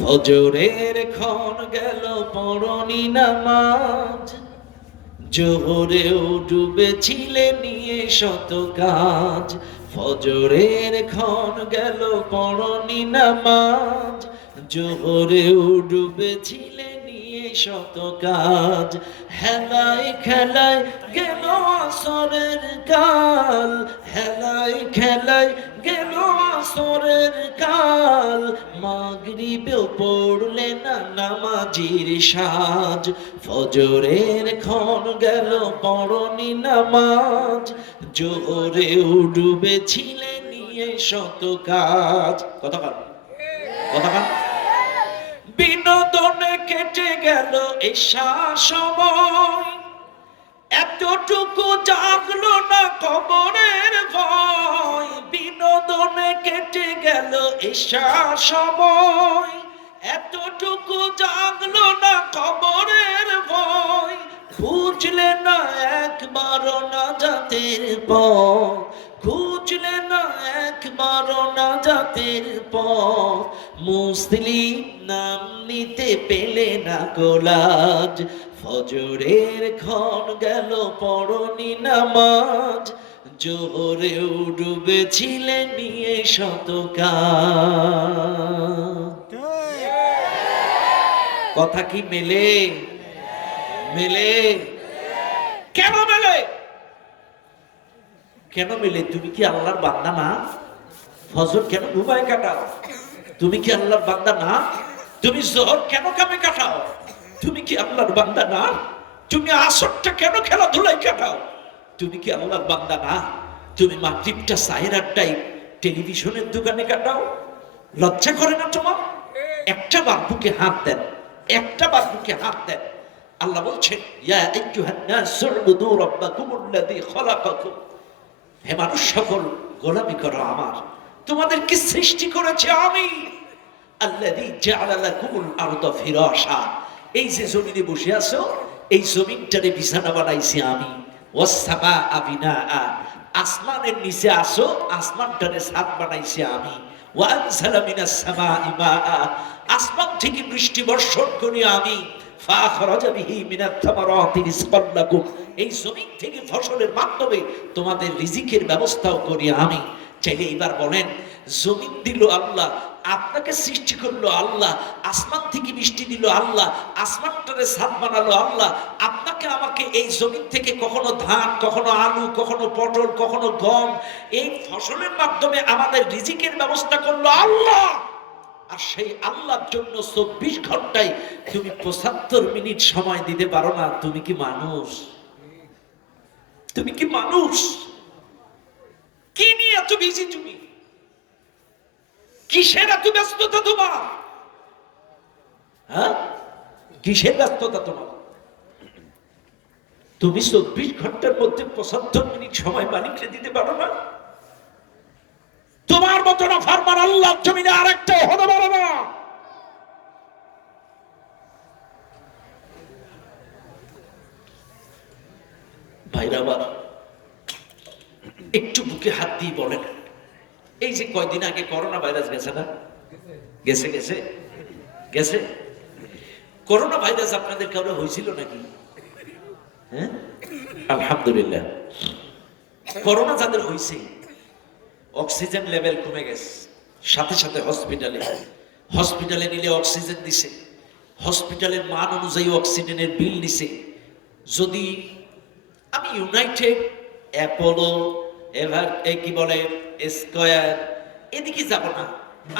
ফজরের ক্ষণ গেল পড়নি নামাজ, জোহরেও ডুবেছিলে নিয়ে শত কাজ। ফজরের ক্ষণ গেল পড়নি নামাজ, জোহরেও ডুবেছিলে নিয়ে শত কাজ। হেলায় খেলায় গেল আসরের কাল, হেলায় খেলায় গেল আসরের কাল। মাগরিবেও পড়লে না নামাজির সাজ, ফজরের ক্ষণ গেল পড়নি নামাজ, জোহরেও ডুবেছিলে নিয়ে শত কাজ। কথা বিনোদনে কেটে গেল এশা সময়, এতটুকু জাগলো না কবরের ভয়। বিনোদনে কেটে গেল এশা সময়, এতটুকু জাগলো না কবরের ভয়। খুঁজলে না একবারও না জাতের পথ, খুঁজলে না একবারও না জাতের পথ। মুসলিম নাম নিতে পেলে না কোলাজ, ফজরের ক্ষণ গেল পড়নি নামাজ, জোহরেও ডুবেছিলে নিয়ে শত কাজ। কথা কি মেলে? মেলে? কেন মেলে? কেন মেলে? তুমি কি আল্লাহর বান্দা না? ফজর কেন ঘুমায় কাটাও? তুমি কি আল্লাহর বান্দা না? তুমি জোহর কেন কামে কাটাও? তুমি কি আল্লাহর বান্দা না? তুমি আসরটা কেন খেলাধুলায় কাটাও? তুমি কি আল্লাহর বান্দা না? তুমি মাগরিবটা সাহের আড্ডায় টেলিভিশনের দোকানে কাটাও। লজ্জা করে না তোমার? একটা বার বুকে হাত দেন, একটা বার বুকে হাত দেন। আল্লাহ বলছেন, ইয়া আইয়ুহান নাস উবুদু রাব্বাকুমুল্লাযী খালাকাকুম, হে মানুষ সকল গোলামি করো আমার, তোমাদেরকে সৃষ্টি করেছে আমি। আল্লাযী জাআলা লাকুমুল আরদা ফিরাশা, এই যে জমিনে বসে আছো এই জমিনটারে বিছানা বানাইছি আমি। ওয়াস সামাআ বিনাআ, আসমানের নিচে আসো আসমানটারে ছাদ বানাইছি আমি। ওয়া আনজালা মিনাস সামাই মাআ, আসমান থেকে বৃষ্টি বর্ষণ করি আমি। ফাখরাজা বিহি মিনাত থামারাতি রিজকান লাকুম, এই জমিন থেকে ফসলের মাধ্যমে তোমাদের রিজিকের ব্যবস্থাও করি আমি। চাইলে এবার বলেন, জমিন দিল আল্লাহ, আপনাকে সৃষ্টি করলো আল্লাহ, আসমান থেকে বৃষ্টি দিল আল্লাহ, আসমানটারে ছাদ বানালো আল্লাহ, আপনাকে আমাকে এই জমিন থেকে কখনো ধান, কখনো আলু, কখনো পটল, কখনো গম, এই ফসলের মাধ্যমে আমাদের রিজিকের ব্যবস্থা করলো আল্লাহ। আর সেই আল্লাহর জন্য 24 ঘন্টায় তুমি 75 মিনিট সময় দিতে পারো না। তুমি কি মানুষ? তুমি কি মানুষ? কি নিয়ে এত বিজি তুমি? কিসের এত ব্যস্ততা তোমার? হ্যাঁ, কিসের ব্যস্ততা তোমার? তুমি 24 ঘন্টার মধ্যে 75 মিনিট সময় মালিককে দিতে পারো না? তোমার মতো না ফারমান আল্লাহ জমিনে আরেকটা হতে পারে না। ভাইরা আমার, একটু বুকে হাত দিয়ে বলেন, এই যে কয়দিন আগে করোনা ভাইরাস গেছে না? গেছে গেছে গেছে। করোনা ভাইরাস আপনাদের কারো হয়েছিল নাকি? হ্যাঁ, আলহামদুলিল্লাহ। করোনা যাদের হয়েছে, অক্সিজেন লেভেল কমে গেছে, সাথে সাথে হসপিটালে নিলে অক্সিজেন দিছে, হসপিটালের মান অনুযায়ী অক্সিজেনের বিল নিছে। যদি আমি ইউনাইটেড, অ্যাপোলো, এভার কি বলে, স্কয়ার, এদিকে যাব না,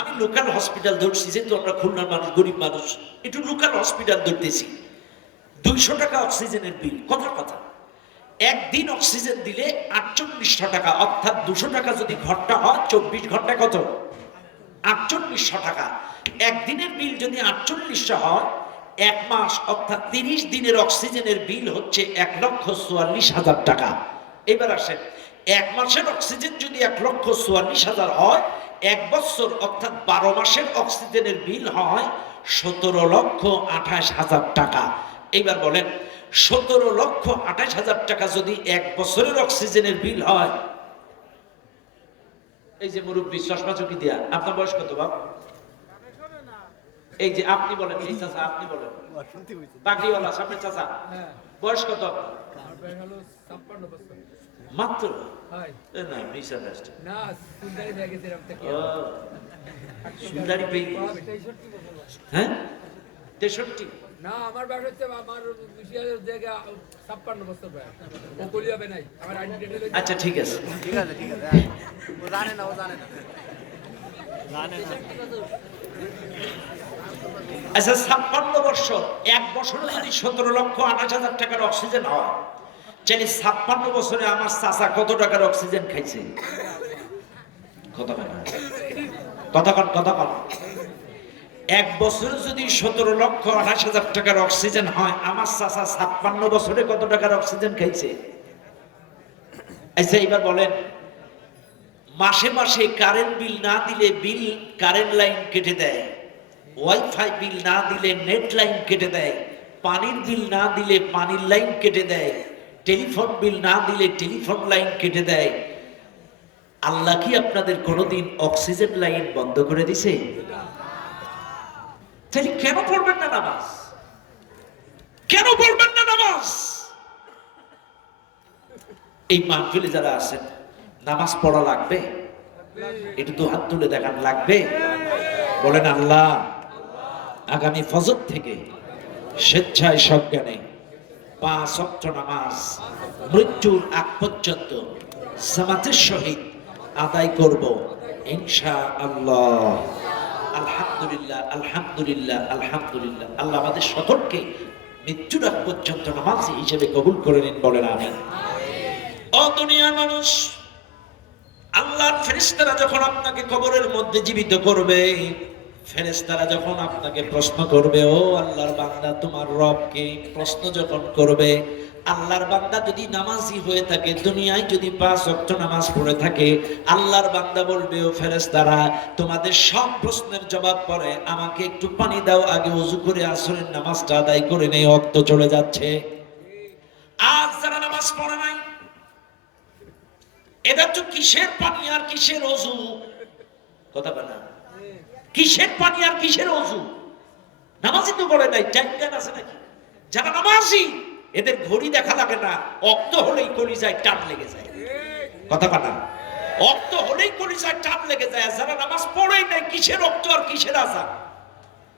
আমি লোকাল হসপিটাল ধরছি। যেহেতু আমরা খুলনার মানুষ, গরিব মানুষ, একটু লোকাল হসপিটাল ধরতেছি। 200 টাকা অক্সিজেনের বিল, কথার কথা। একদিন অক্সিজেন দিলে 4800 টাকা, অর্থাৎ 200 টাকা যদি ঘন্টা হয়, 24 ঘন্টা কত? 4800 টাকা। একদিনের বিল যদি 4800 হয়, এক মাস অর্থাৎ 30 দিনের অক্সিজেনের বিল হচ্ছে 1,44,000 টাকা। এবার আসেন, এক মাসের অক্সিজেন যদি 1,44,000 হয়, এক বছর অর্থাৎ 12 মাসের অক্সিজেনের বিল হয় 17,28,000 টাকা। এইবার বলেন, 17,28,000 টাকা যদি এক বছরের অক্সিজেনের বিল হয়, এই যে মুরব্বী চশমা চুকি দিয়া, আপনার বয়স কত বাপ? এই যে আপনি বলেন, এই চাচা আপনি বলেন, পাগড়িওয়ালা সামনে চাচা, বয়স কত? মাত্র না মিসআন্ডারস্ট্যান্ড না সুন্দরী হয়ে গেছে এরকম থেকে সুন্দরী পেয়ে হ্যাঁ 63 না আমার বয়স হচ্ছে আমার বিশাল জায়গা 56 বছর বয়স ও বলি হবে নাই আমার আইডি ডিটেইল আচ্ছা ঠিক আছে ও জানে না জানে না আচ্ছা 56 বছর, এক বছরে যদি 17,28,000 টাকার অক্সিজেন হয়, তাহলে 56 বছরে আমার চাচা কত টাকার অক্সিজেন খাইছে? কতক্ষণ এক বছরে যদি 17,28,000 টাকার অক্সিজেন হয়, আমার চাচা 56 বছরে কত টাকার অক্সিজেন খাইছে? আচ্ছা এবার বলেন, মাসে মাসে কারেন্ট বিল না দিলে বিল কারেন্ট লাইন কেটে দেয়, ওয়াইফাই বিল না দিলে নেট লাইন কেটে দেয়, পানির বিল না দিলে পানির লাইন কেটে দেয়, টেলিফোন বিল না দিলে টেলিফোন লাইন কেটে দেয়। আল্লাহ কি আপনাদের কোনোদিন অক্সিজেন লাইন বন্ধ করে দিছে? তাহলে কেন পড়বেন না নামাজ? কেন পড়বেন না নামাজ? এই মাহফিলে যারা আছেন, নামাজ পড়া লাগবে? একটু তো হাত তুলে দেখান, লাগবে? বলেন আল্লাহ আগামী ফজর থেকে স্বেচ্ছায় সজ্ঞানে 5 ওয়াক্ত নামাজ মৃত্যুর আগ পর্যন্ত জামাতের সহিত আদায় করব ইনশাআল্লাহ। আলহামদুলিল্লাহ আলহামদুলিল্লাহ আলহামদুলিল্লাহ। আল্লাহ আমাদের সকলকে মৃত্যুর আগ পর্যন্ত নামাজি হিসেবে কবুল করে নিন, বলেন আমিন। ও দুনিয়ার মানুষ, আল্লাহর ফেরেশতারা যখন আপনাকে কবরের মধ্যে জীবিত করবে, ফেরেশতারা যখন আপনাকে প্রশ্ন করবে, ও আল্লাহর বান্দা তোমার রবকে প্রশ্ন যখন করবে, আল্লাহর বান্দা যদি নামাজি হয়ে থাকে, দুনিয়ায় যদি 5 ওয়াক্ত নামাজ পড়ে থাকে, আল্লাহর বান্দা বলবে, ও ফেরেশতারা তোমাদের সব প্রশ্নের জবাব পরে আমাকে একটু পানি দাও, আগে ওযু করে আসরের নামাজটা আদায় করে নেই, ওয়াক্ত চলে যাচ্ছে। আজ যারা নামাজ পড়ে নাই, এটা তো কিসের পানি আর কিসের ওযু? কথা বলে না, কিসের পানি আর কিসের ওযু? নামাজই তো পড়ে নাই, টাইম আছে নাকি? যারা নামাজি এদের ঘড়ি দেখা লাগে না, অক্ত হলেই কলিজায় টান লেগে যায়। কথা বলে না, অক্ত হলেই কলিজায় টান লেগে যায়। যারা নামাজ পড়েই নাই, কিসের অক্ত আর কিসের আযান?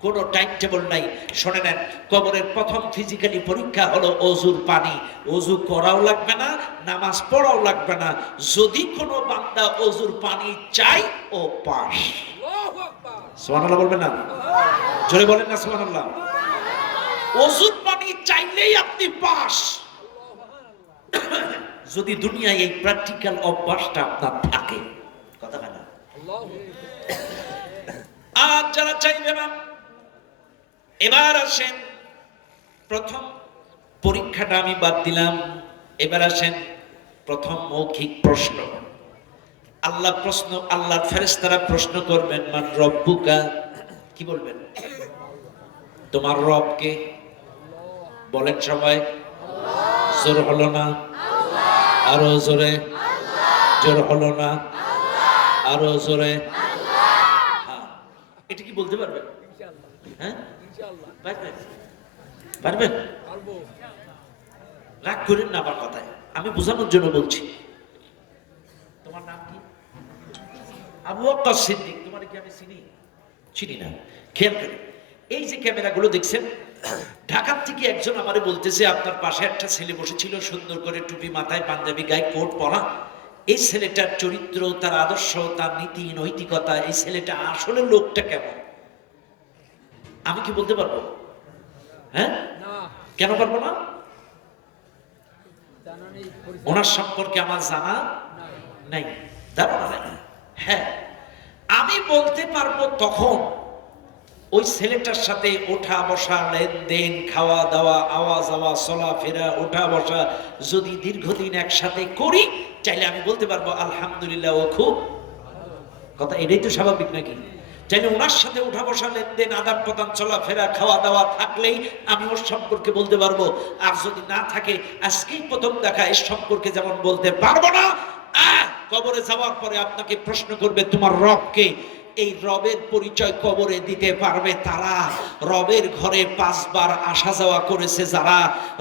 কোনো টাইম টেবল নাই। শুনে নেন, কবরের প্রথম ফিজিক্যালি পরীক্ষা হলো ওযুর পানি। ওযু করাও লাগবে না, নামাজ পড়াও লাগবে না। যদি কোনো বান্দা ওযুর পানি চাই, ও পাস। সুবহানাল্লাহ বলবেন না? জোরে বলেন না সুবহানাল্লাহ। ওযুর পানি চাইলেই আপনি পাস, যদি দুনিয়ায় এই প্র্যাকটিক্যাল অভ্যাসটা আপনার থাকে। কথা বলে না। আর যারা চাইবে না, এবার আসেন, প্রথম পরীক্ষাটা আমি বাদ দিলাম, এবার আসেন প্রথম মৌখিক প্রশ্ন। আল্লাহর ফেরেশতারা প্রশ্ন করবেন, মান রব্বুকা, কি বলবেন? তোমার রব কে? বলেন সবাই। জোর হলো না, আরো জোরে। জোর হলো না, আরো জোরে। হ্যাঁ, এটা কি বলতে পারবেন? হ্যাঁ পারবেন? রাগ করেন না আমার কথায়, আমি বোঝানোর জন্য বলছি। তোমার নাম কি? আবু বকর সিদ্দিক। তোমার কি আমি চিনি না। খেয়াল করেন, এই যে ক্যামেরাগুলো দেখছেন, ঢাকার থেকে একজন আমারে বলতেছে, আপনার পাশে একটা ছেলে বসেছিল, সুন্দর করে টুপি মাথায়, পাঞ্জাবি গায়ে, কোট পরা। এই ছেলেটার চরিত্র, তার আদর্শ, তার নীতি নৈতিকতা, এই ছেলেটা আসলে লোকটা কেমন? আমি কি বলতে পারবো? হ্যাঁ, কেন পারবো না? ওনার সম্পর্কে আমার জানা নাই, ধারণা নাই। হ্যাঁ, আমি বলতে পারবো তখন ওই ছেলেটার সাথে ওঠা বসা, লেনদেন, খাওয়া দাওয়া, আওয়া যাওয়া, চলাফেরা, ওঠা বসা যদি দীর্ঘদিন একসাথে করি, চাইলে আমি বলতে পারবো আলহামদুলিল্লাহ, ও খুব। কথা এটাই তো স্বাভাবিক নাকি? চাইলে ওনার সাথে উঠা বসা, লেনদেন, আদান প্রদান, চলাফেরা, খাওয়া দাওয়া থাকলেই আমি ওর সম্পর্কে বলতে পারবো। আর যদি না থাকে, আজকেই প্রথম দেখা, এর সম্পর্কে যেমন বলতে পারবো না। কবরে যাওয়ার পরে আপনাকে প্রশ্ন করবে, তোমার রব কে? এই রবের পরিচয় কবরে দিতে পারবে তারা, রবের ঘরে 5 বার আসা যাওয়া করেছে যারা,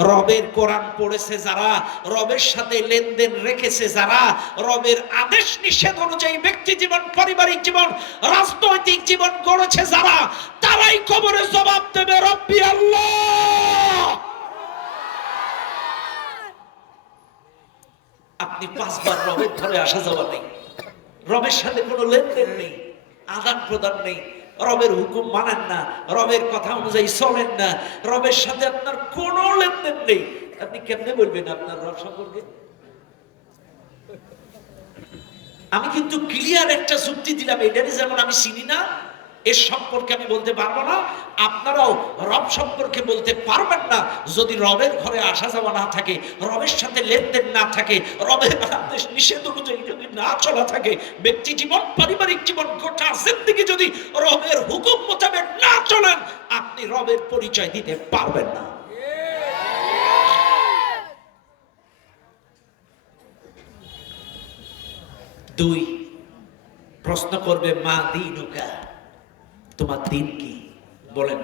রবের কোরআন পড়েছে যারা, রবের সাথে লেনদেন রেখেছে যারা, রবের আদেশ নিষেধ অনুযায়ী ব্যক্তি জীবন, পারিবারিক জীবন, রাজনৈতিক জীবন গড়েছে যারা, তারাই কবরে জবাব দেবে রব্বি আল্লাহ। আপনি 5 বার রবের ঘরে আসা যাওয়া নেই, রবের সাথে কোনো লেনদেন নেই, আদান প্রদান নেই, রবের হুকুম মানেন না, রবের কথা অনুযায়ী চলেন না, রবের সাথে আপনার কোনো লেনদেন নেই, আপনি কেমনে বলবেন আপনার রব সম্পর্কে? আমি কিন্তু ক্লিয়ার একটা যুক্তি দিলাম, এটারই যেমন আমি চিনি না, এর সম্পর্কে আমি বলতে পারবো না, আপনারাও রব সম্পর্কে বলতে পারবেন না যদি রবের ঘরে আসা যাওয়া না থাকে, রবের সাথে লেনদেন না থাকে, রবের আদেশ নিষেধ অনুযায়ী যদি না চলা থাকে, ব্যক্তি জীবন, পারিবারিক জীবন, গোটা জিন্দেগি যদি রবের হুকুম মোতাবেক না চলেন, আপনি রবের পরিচয় দিতে পারবেন না। দুই, প্রশ্ন করবে মা দীনুকা, তোমার দিন কি? বলেন,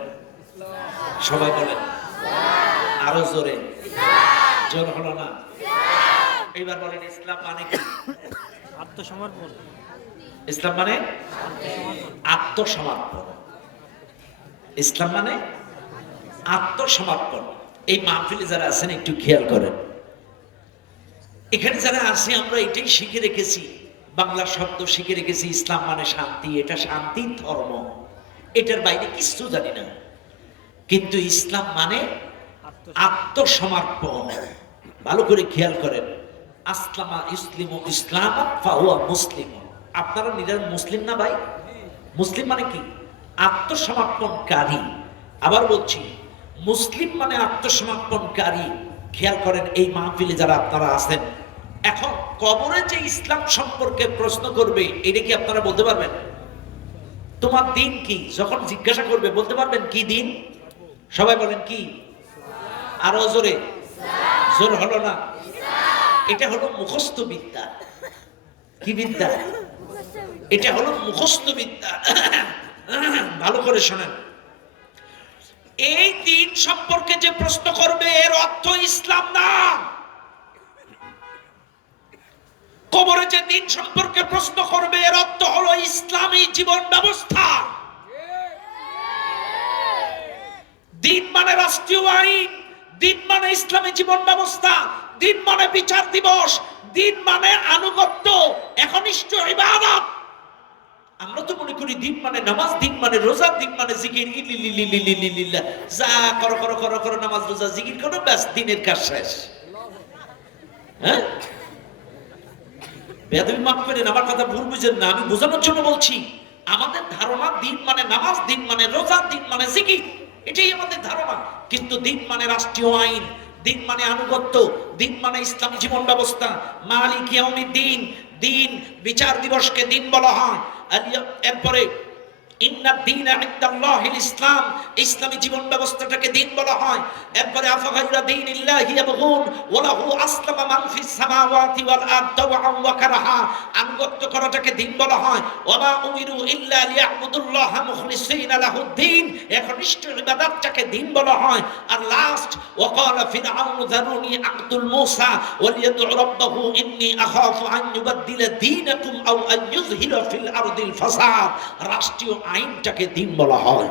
সবাই বলেন, আরো জোরে, জোর হলো না, এইবার বলেন ইসলাম মানে কি? আত্মসমর্পণ। ইসলাম মানে আত্মসমর্পণ। ইসলাম মানে আত্মসমর্পণ। এই মাহফিলে যারা আছেন একটু খেয়াল করেন, এখানে যারা আছে আমরা এটাই শিখে রেখেছি, বাংলা শব্দ শিখে রেখেছি, ইসলাম মানে শান্তি, এটা শান্তির ধর্ম, এটার বাইরে কিছু জানি না, কিন্তু ইসলাম মানে আত্মসমর্পণ। ভালো করে খেয়াল করেন, আসলামা ইসলিমু ইসলাম ফাহুয়া মুসলিম। আপনারা নিজের মুসলিম না ভাই? মুসলিম মানে কি? আত্মসমর্পণকারী। আবার বলছি, মুসলিম মানে আত্মসমর্পণকারী। খেয়াল করেন, এই মাহফিলে যারা আপনারা আছেন, এখন কবরে যে ইসলাম সম্পর্কে প্রশ্ন করবে, এটা কি আপনারা বলতে পারবেন? তোমার দিন কি? যখন জিজ্ঞাসা করবে বলতে পারবেন কি দিন? সবাই বলেন কি? আরো জোরে, জোর হলো না, এটা হলো মুখস্থ বিদ্যা। কি বিদ্যা? এটা হলো মুখস্থ বিদ্যা। ভালো করে শোনেন, এই দিন সম্পর্কে যে প্রশ্ন করবে এর অর্থ ইসলাম না। কবরে যে দিন সম্পর্কে প্রশ্ন করবে এর অর্থ হলো ইসলামী জীবন ব্যবস্থা। দিন মানে রাষ্ট্রীয় আইন, দিন মানে ইসলামী জীবন ব্যবস্থা, দিন মানে বিচার দিবস, দিন মানে আনুগত্য, একনিষ্ঠ ইবাদত। আমরা তো মনে করি দিন মানে নামাজ, দিন মানে রোজা, দিন মানে জিকির, যা করো করো করো করো, নামাজ রোজা জিকির করো, ব্যাস দিনের কাজ শেষ। হ্যাঁ, বেয়াদবি মাফ করেন, আমার কথা ভুল বুঝেন না, আমি বোঝানোর জন্য বলছি। আমাদের ধারণা দিন মানে নামাজ, দিন মানে রোজা, দিন মানে জিকির, এটাই আমাদের ধারণা। কিন্তু দিন মানে রাষ্ট্রীয় আইন, দিন মানে আনুগত্য, দিন মানে ইসলামী জীবন ব্যবস্থা। মালিক ইয়াউমিদ্দিন, দিন বিচার দিবসকে দিন বলা হয়। এরপরে ইন্নাদ দীনা ইনদাল্লাহিল ইসলাম, ইসলামী জীবন ব্যবস্থাটাকে দিন বলা হয়। এরপরে আফাগাইরা দীনিল্লাহি ইয়াবগুন ওয়া লাহু আসলামা মান ফিস সামাওয়াতি ওয়াল আরদি তাওআন ওয়া কারাহা, আনুগত্য করাটাকে দিন বলা হয়। ওয়া মা উমিরু ইল্লা লিয়াবুদুল্লাহা মুখলিসিনা লাহুদ্দিন, একনিষ্ঠ ইবাদতটাকে দিন বলা হয়। আর লাস্ট, ওয়া ক্বালা ফিরআউনু যারুনি আকতুল মূসা ওয়া লিয়াদউ রাব্বাহু ইন্নী আখাফু আন ইউবাদদিলা দীনাকুম আও আন ইউযহিরা ফিল আরদিল ফাসাদ, রাষ্ট্রীয় আইনটাকে দিন বলা হয়।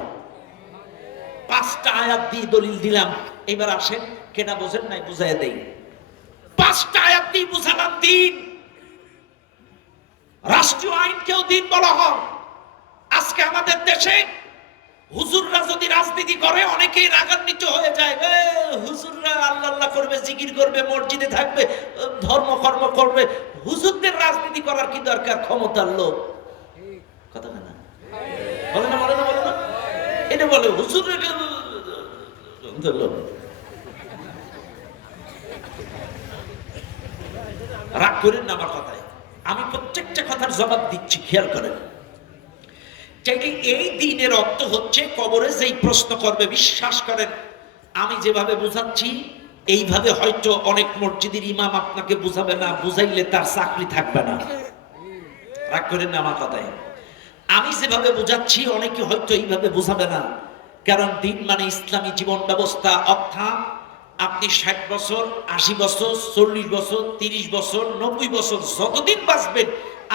5টা আয়াত দিয়ে দলিল দিলাম, এবার আসেন কেনা বোঝেন নাই বুঝাইয়া দেই। 5টা আয়াত দিয়ে বুঝালাম দিন, রাষ্ট্রীয় আইনকেও দিন বলা হয়। আজকে আমাদের দেশে হুজুররা যদি রাজনীতি করে অনেকেই রাগান্বিত হয়ে যায়, হুজুররা আল্লাহ আল্লাহ করবে, জিকির করবে, মসজিদে থাকবে, ধর্ম কর্ম করবে, হুজুরদের রাজনীতি করার কি দরকার? ক্ষমতার লোক কথা না বলে না, বলে না, বলে না, এটা বলে হুজুর রাগ করেন না আমার কথায়, আমি প্রত্যেকটা কথার জবাব দিচ্ছি, খেয়াল করেন। এই দিনের অর্থ হচ্ছে কবরে যেই প্রশ্ন করবে, বিশ্বাস করেন আমি যেভাবে বুঝাচ্ছি এইভাবে হয়তো অনেক মসজিদের ইমাম আপনাকে বুঝাবে না, বুঝাইলে তার চাকরি থাকবে না। রাগ করেন না আমার কথায়। আমি যেভাবে বোঝাচ্ছি অনেকে হয়তো এইভাবে বোঝাবে না, কারণ দিন মানে ইসলামী জীবন ব্যবস্থা। অর্থাৎ আপনি 60 বছর, 80 বছর, 40 বছর, 30 বছর, 90 বছর যতদিন বাঁচবেন,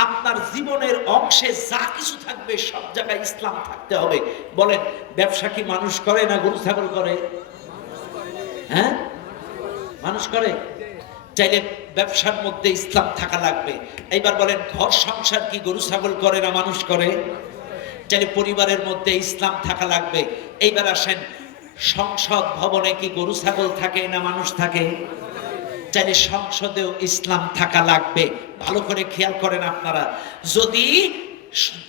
আপনার জীবনের অংশে যা কিছু থাকবে সব জায়গায় ইসলাম থাকতে হবে। বলেন, ব্যবসা কি মানুষ করে না গরু ছাগল করে? হ্যাঁ, মানুষ করে। চাইলে ব্যবসার মধ্যে ইসলাম থাকা লাগবে। এইবার বলেন, ঘর সংসার কি গরু ছাগল করে না মানুষ করে? চাইলে পরিবারের মধ্যে ইসলাম থাকা লাগবে। এইবার আসেন, সংসদ ভবনে কি গরু ছাগল থাকে না মানুষ থাকে? চাইলে সংসদেও ইসলাম থাকা লাগবে। ভালো করে খেয়াল করেন আপনারা, যদি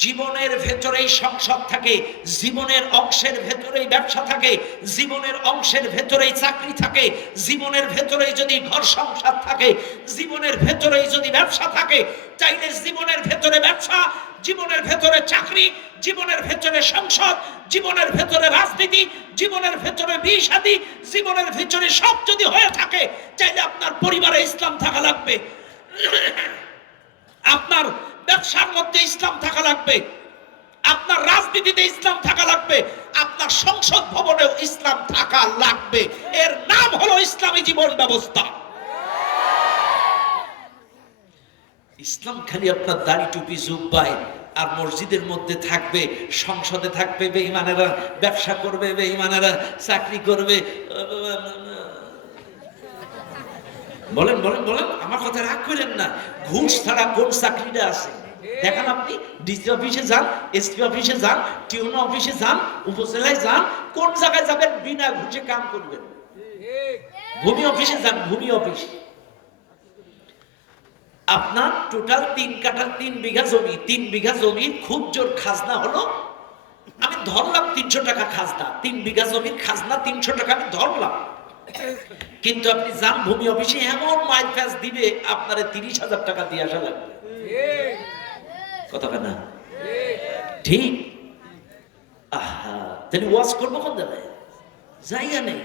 জীবনের ভেতরেই সংসদ থাকে, জীবনের অংশের ভেতরেই ব্যবসা থাকে, জীবনের অংশের ভেতরেই চাকরি থাকে, জীবনের ভেতরেই যদি ঘর সংসার থাকে, জীবনের ভেতরেই যদি ব্যবসা থাকে, চাইলে জীবনের ভেতরে ব্যবসা, জীবনের ভেতরে চাকরি, জীবনের ভেতরে সংসদ, জীবনের ভেতরে রাজনীতি, জীবনের ভেতরে বিয়ে শাদী, জীবনের ভেতরে সব যদি হয়ে থাকে, চাইলে আপনার পরিবারে ইসলাম থাকা লাগবে, আপনার ব্যবসার মধ্যে ইসলাম থাকা লাগবে, আপনার রাজনীতিতে ইসলাম থাকা লাগবে, আপনার সংসদ ভবনেও ইসলাম থাকা লাগবে। এর নাম হলো ইসলামী জীবন ব্যবস্থা। ইসলাম খালি আপনার দাড়ি টুপি জুব্বায় আর মসজিদের মধ্যে থাকবে, সংসদে থাকবে বেঈমানেরা, ব্যবসা করবে বেঈমানেরা, চাকরি করবে। বলেন বলেন বলেন, আমার কথা রাগ করেন না। ঘুষ ছাড়া কোন চাকরিটা আছে দেখেন? আপনি ডিসি অফিসে যান, এসপি অফিসে যান, টিউন অফিসে যান, উপজেলায় যান, কোন জায়গায় যাবেন বিনা ঘুষে কাম করবেন? ভূমি অফিসে যান, ভূমি অফিস। আপনার টোটাল 3 কাঠা 3 বিঘা জমি, 3 বিঘা জমির খুব জোর খাজনা হলো, আমি ধরলাম 300 টাকা খাজনা, 3 বিঘা জমির খাজনা 300 টাকা আমি ধরলাম। কিন্তু আপনি যান ভূমি অফিসে, এমন মাইল ফ্যাস দিবে আপনারে 30,000 টাকা দিয়ে আসা লাগবে। কথা না ঠিক? আহা, তাহলে ওয়াজ করবো কোন জায়গায়? জায়গা নেই।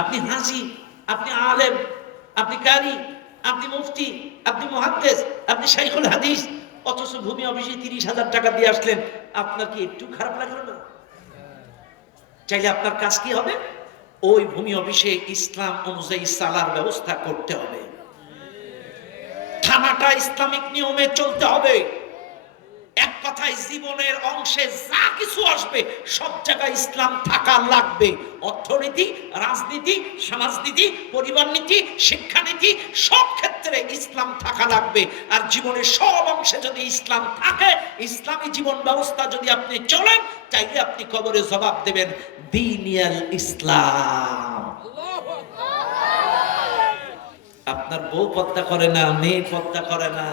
আপনি হাসি, আপনি আলেম, আপনি কারি, আপনি মুফতি, আপনি মুহাদ্দিস, আপনি শাইখুল হাদিস, অথচ ভূমি অফিসে 30,000 টাকা দিয়ে আসলেন। আপনার কি একটু খারাপ লাগলো না? চাইলে আপনার কাজ কি হবে? ওই ভূমি অফিসে ইসলাম অনুযায়ী সালার ব্যবস্থা করতে হবে, থানাটা ইসলামিক নিয়মে চলতে হবে। এক কথায় জীবনের অংশে যা কিছু আসবে সব জায়গায় ইসলাম থাকা লাগবে। অর্থনীতি, রাজনীতি, সমাজনীতি, পরিবার নীতি, শিক্ষানীতি, সব ক্ষেত্রে ইসলাম থাকা লাগবে। আর জীবনের সব অংশে যদি ইসলাম থাকে, ইসলামী জীবন ব্যবস্থা যদি আপনি চলেন, চাইলে আপনি কবরে জবাব দেবেন দ্বীনুল ইসলাম। আপনার বউ পর্দা করে না, মেয়ে পর্দা করে না,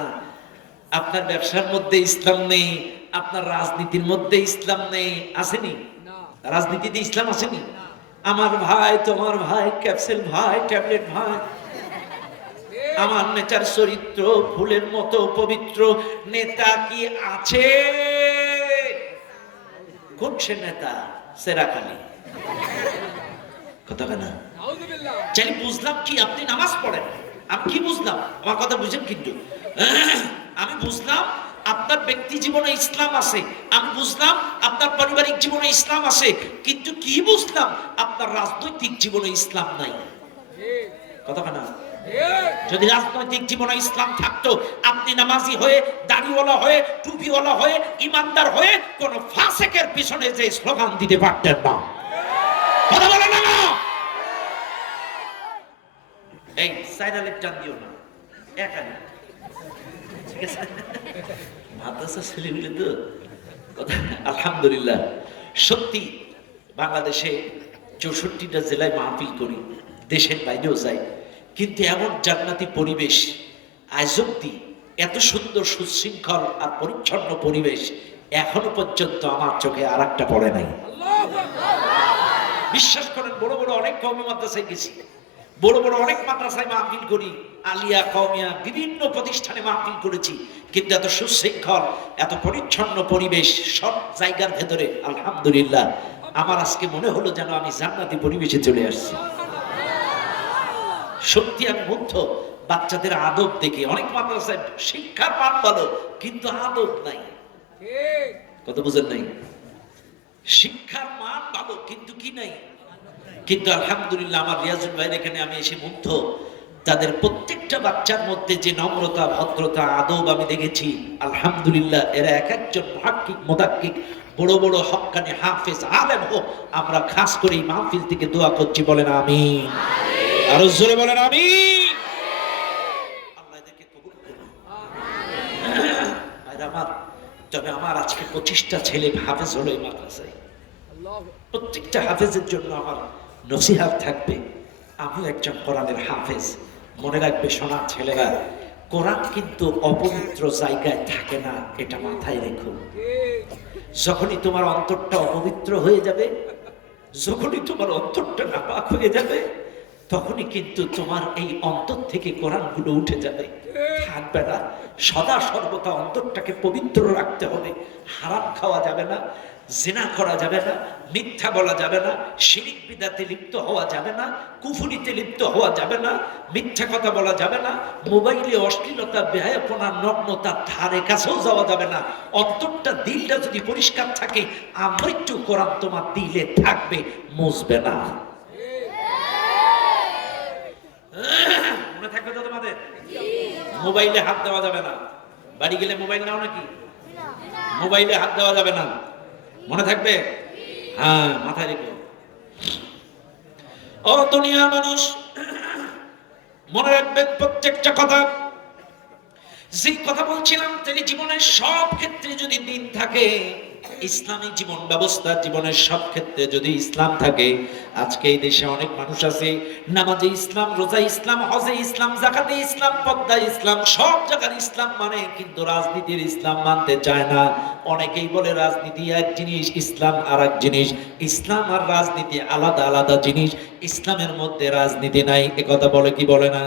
আপনার ব্যবসার মধ্যে ইসলাম নেই, আপনার রাজনীতির মধ্যে ইসলাম নেই, আসেনি? রাজনীতিতে ইসলাম আসেনি? আমার ভাই, তোমার ভাই, ক্যাপসুল ভাই, ট্যাবলেট ভাই, আমার নেতার চরিত্র ফুলের মতো পবিত্র। নেতা কি আছে? কোন সে নেতা? সেরাকালি। কথা না চাই বুঝলাম কি? আপনি নামাজ পড়েন, আমি কি বুঝলাম? আমার কথা বুঝেন কিন্তু? আমি বুঝলাম আপনার ব্যক্তি জীবনে ইসলাম আছে, আমি বুঝলাম আপনার পারিবারিক জীবনে ইসলাম আছে, কিন্তু কি বুঝলাম? আপনার রাজনৈতিক জীবনে ইসলাম নাই। কথা না? যদি রাজনৈতিক জীবনে ইসলাম থাকতো, আপনি নামাজি হয়ে, দাড়িওয়ালা হয়ে, টুপিওয়ালা হয়ে, ইমানদার হয়ে কোন ফাসেকের পিছনে যে স্লোগান দিতে পারতেন না। কথা বলে না? এই সাইরালের টান দিও না, একানি ঠিক আছে? মাদ্রাসা ছেলে মিলে তো কথা। আলহামদুলিল্লাহ, সত্যি বাংলাদেশে 64টা জেলায় মাহফিল করি, দেশের বাইরেও যাই, কিন্তু এমন জান্নাতি পরিবেশ আজ অব্দি, এত সুন্দর সুশৃঙ্খল আর পরিচ্ছন্ন পরিবেশ এখনো পর্যন্ত আমার চোখে আর একটা পড়ে নাই। বিশ্বাস করেন, বড় বড় অনেক কওমি মাদ্রাসায় গেছি, বড় বড় অনেক মাদ্রাসায় মাহফিল করি, আলিয়া, কওমিয়া, বিভিন্ন প্রতিষ্ঠানে মাহফিল করেছি, কিন্তু এত সুশৃঙ্খল, এত পরিচ্ছন্ন পরিবেশ সব জায়গার ভেতরে আলহামদুলিল্লাহ আমার আজকে মনে হলো যেন আমি জান্নাতি পরিবেশে চলে আসছি। সত্যি আমি মুগ্ধ বাচ্চাদের আদব দেখে। অনেক মাদ্রাসায় শিক্ষার মান ভালো, কিন্তু আদব নাই। কত বুঝেন নাই? শিক্ষার মান ভালো, কিন্তু কি নাই? কিন্তু আলহামদুলিল্লাহ আমার রিয়াজুল ভাইয়ের এখানে আমি এসে মুগ্ধ। তাদের প্রত্যেকটা বাচ্চার মধ্যে যে নম্রতা, ভদ্রতা, আদব আমি দেখেছি, আলহামদুলিল্লাহ এরা এক একজন মুহাক্কিক, মুদাক্কিক, বড় বড় হক্কানি হাফেজ, আলেম হোক। আমরা খাস করে এই মাহফিল থেকে দোয়া করছি, বলেন আমিন। আরো জোরে বলেন আমিন। আল্লাহ এদেরকে কবুল করুন। ভাইরা আমার, তবে আমার আজকে 25টা ছেলে হাফেজ হলো এই মাদ্রাসায়। আল্লাহ প্রত্যেকটা হাফেজের জন্য আমার নসিহত থাকবে, আমিও একজন কোরআনের হাফেজ। মনে রাখবে সোনার ছেলেরা, কোরআন কিন্তু অপবিত্র জায়গায় থাকে না, এটা মাথায় রেখো। যখনই তোমার অন্তরটা অপবিত্র হয়ে যাবে, যখনই তোমার অন্তরটা নাপাক হয়ে যাবে, তখনই কিন্তু তোমার এই অন্তর থেকে কোরআনগুলো উঠে যাবে, থাকবে না। সদা সর্বদা অন্তরটাকে পবিত্র রাখতে হবে। হারাম খাওয়া যাবে না, জিনা করা যাবে না, মিথ্যা বলা যাবে না, শিরিক বিদাতে লিপ্ত হওয়া যাবে না, কুফরিতে লিপ্ত হওয়া যাবে না, মিথ্যা কথা বলা যাবে না, মোবাইলে অশ্লীলতা, বেহায়াপনা, নগ্নতা ধারে কাছেও যাওয়া যাবে না। অন্তরটা, দিলটা যদি পরিষ্কার থাকে, আমৃত্যু কোরআন তোমার দিলে থাকবে, মুছবে না। মনে থাকবে তো তোমাদের? মোবাইলে হাত দেওয়া যাবে না। বাড়ি গেলে মোবাইল নাও নাকি? মোবাইলে হাত দেওয়া যাবে না, মনে থাকবে? হ্যাঁ, মাথায় রেখো। ও দুনিয়ার মানুষ, মনে রাখবেন প্রত্যেকটা কথা। যে কথা বলছিলাম, তিনি জীবনের সব ক্ষেত্রে যদি দিন থাকে, ইসলামী জীবন ব্যবস্থা, জীবনের সব ক্ষেত্রে যদি ইসলাম থাকে, আজকে এই দেশে অনেক মানুষ আছে নামাজে ইসলাম, রোজা ইসলাম, হজে ইসলাম, জাকাতে ইসলাম, পদ্মায় ইসলাম, সব জায়গার ইসলাম মানে, কিন্তু রাজনীতির ইসলাম মানতে চায় না। অনেকেই বলে রাজনীতি এক জিনিস, ইসলাম আর এক জিনিস। ইসলাম আর রাজনীতি আলাদা আলাদা জিনিস, ইসলামের মধ্যে রাজনীতি নাই। এ কথা বলে কি বলে না?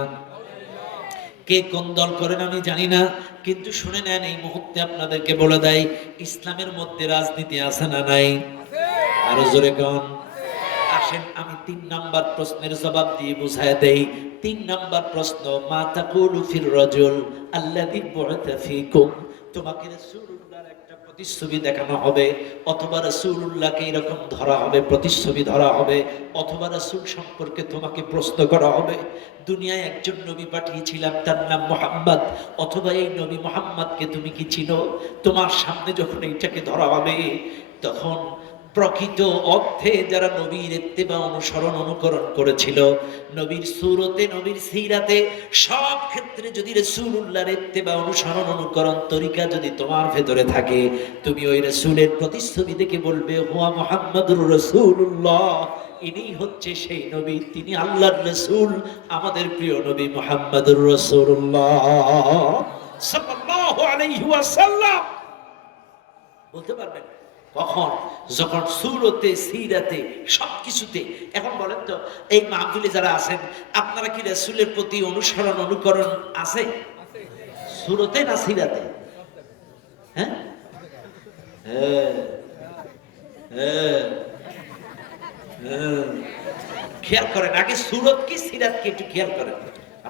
কে কোন দল করেন আমি জানি না, কিন্তু শুনে নেন, এই মুহূর্তে আপনাদেরকে বলে দেয়, ইসলামের মধ্যে রাজনীতি আছে না নাই? আরো জোরে কোন। আসেন আমি 3 নাম্বার প্রশ্নের জবাব দিয়ে বুঝায় দেই। 3 নাম্বার প্রশ্ন, মা তাকুলু ফির রাজুল আল্লাযী বু'থা ফীকুম। তোমাকে রাসূলুল্লাহর একটা প্রতিচ্ছবি দেখানো হবে, অথবা রাসূলুল্লাহকে এরকম ধরা হবে, প্রতিচ্ছবি ধরা হবে, অথবা রাসূল সম্পর্কে তোমাকে প্রশ্ন করা হবে। দুনিয়ায় একজন নবী পাঠিয়েছিলাম, তার নাম মুহাম্মদ, অথবা এই নবী মুহাম্মদকে তুমি কি চিনো? তোমার সামনে যখন এইটাকে ধরা হবে, তখন প্রকৃত অর্থে যারা নবীর ইত্তেবা, অনুসরণ, অনুকরণ করেছিল, নবীর সুরতে, নবীর সিরাতে, সব ক্ষেত্রে যদি রাসূলুল্লাহর ইত্তেবা, অনুসরণ, অনুকরণ তরিকা যদি তোমার ভেতরে থাকে, তুমি ওই রাসূলের প্রতিচ্ছবি দেখে বলবে, হুয়া মুহাম্মাদুর রাসূলুল্লাহ, ইনি হচ্ছে সেই নবী, তিনি আল্লাহর রাসূল, আমাদের প্রিয় নবী মুহাম্মাদুর রাসূলুল্লাহ সাল্লাল্লাহু আলাইহি ওয়াসাল্লাম। বলতে পারবেন কখন? যখন সুরতে, সিরাতে, সবকিছুতে। এখন বলেন তো, এই মাহফিলে যারা আছেন, আপনারা কি রাসূলের প্রতি অনুসরণ, অনুকরণ আছে? সুরতে না সিরাতে? হ্যাঁ, খেয়াল করেন, আগে সুরত কি সিরাত কি একটু খেয়াল করেন,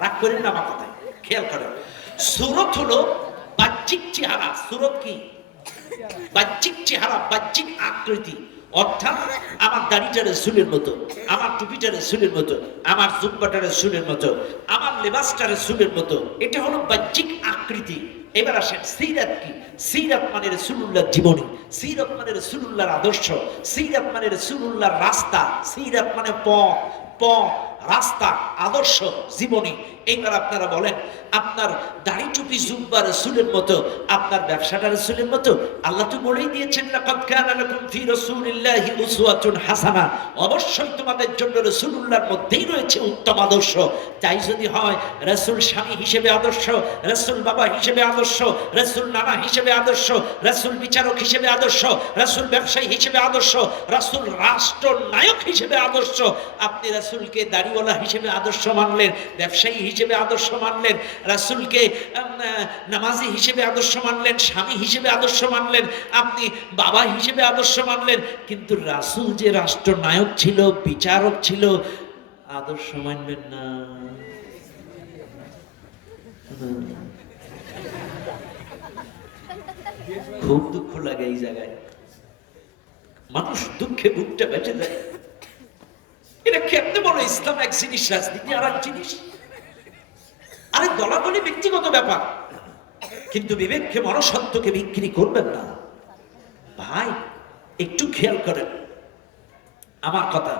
রাগ করেন না আমার কথায়, খেয়াল করেন। সুরত হলো বাহ্যিক চেহারা, সুরত কি? বাহ্যিক চেহারা, বাহ্যিক আকৃতি। অর্থাৎ আমার দাড়িটা রাসূলের মতো, আমার টুপিটা রাসূলের মতো, আমার জুব্বাটা রাসূলের মতো, আমার লেবাসটা রাসূলের মতো, এটা হলো বাহ্যিক আকৃতি। এবার আসেন সিরাত কি? সিরাত মানে রাসূলুল্লাহর জীবনী, সিরাত মানে রাসূলুল্লাহর আদর্শ, সিরাত মানে রাসূলুল্লাহর রাস্তা, সিরাত মানে পথ, পথ, রাস্তা, আদর্শ, জীবনী। এইবার আপনারা বলেন, আপনার দাড়ি টুপি জুব্বা রাসূলের মতো, আপনার ব্যবসাটা রাসূলের মতো? আল্লাহ তো বলেই দিয়েছেন, লাকাদ কানা লাকুম ফি রাসূলিল্লাহি উসওয়াতুন হাসানা, অবশ্যই তোমাদের জন্য রাসূলুল্লাহর মধ্যেই রয়েছে উত্তম আদর্শ। তাই যদি হয়, রাসূল স্বামী হিসেবে আদর্শ, রাসূল বাবা হিসেবে আদর্শ, রাসূল নানা হিসেবে আদর্শ, রাসূল বিচারক হিসেবে আদর্শ, রাসূল ব্যবসায়ী হিসেবে আদর্শ, রাসূল রাষ্ট্রনায়ক হিসেবে আদর্শ। আপনি রাসূলকে দাড়িওয়ালা হিসেবে আদর্শ মানলেন, ব্যবসায়ী হিসেবে আদর্শ মানলেন, রাসূলকে নামাজি হিসেবে আদর্শ মানলেন, স্বামী হিসেবে আদর্শ মানলেন, আপনি বাবা হিসেবে আদর্শ মানলেন, কিন্তু রাসূল যে রাষ্ট্রনায়ক ছিল, বিচারক ছিল, আদর্শ মানবেন না। খুব দুঃখ লাগে এই জায়গায়, মানুষ দুঃখে বুকটা বেঁচে যায়। এটা কেমনে বলো ইসলাম এক জিনিস, রাজনীতি আর এক জিনিস। আরে দলাদলি ব্যক্তিগত ব্যাপার, কিন্তু বিবেককে মনসত্বকে বিক্রি করবেন না ভাই। একটু খেয়াল করেন আমার কথা।